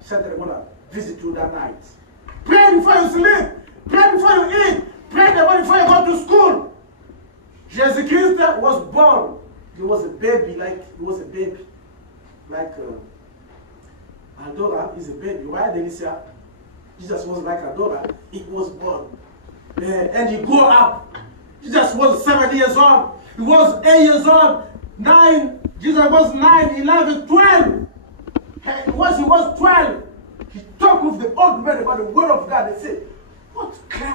Satan going to visit you that night. Pray before you sleep. Pray before you eat. Pray the morning before you go to school. Jesus Christ was born. He was a baby, Adora is a baby. Why Delicia? Jesus was like Adora. He was born. And he grew up. Jesus was 7 years old. He was 8 years old. 9. Jesus was 9, 11, 12. Once he was 12, he talked with the old man about the word of God. They said, what crap?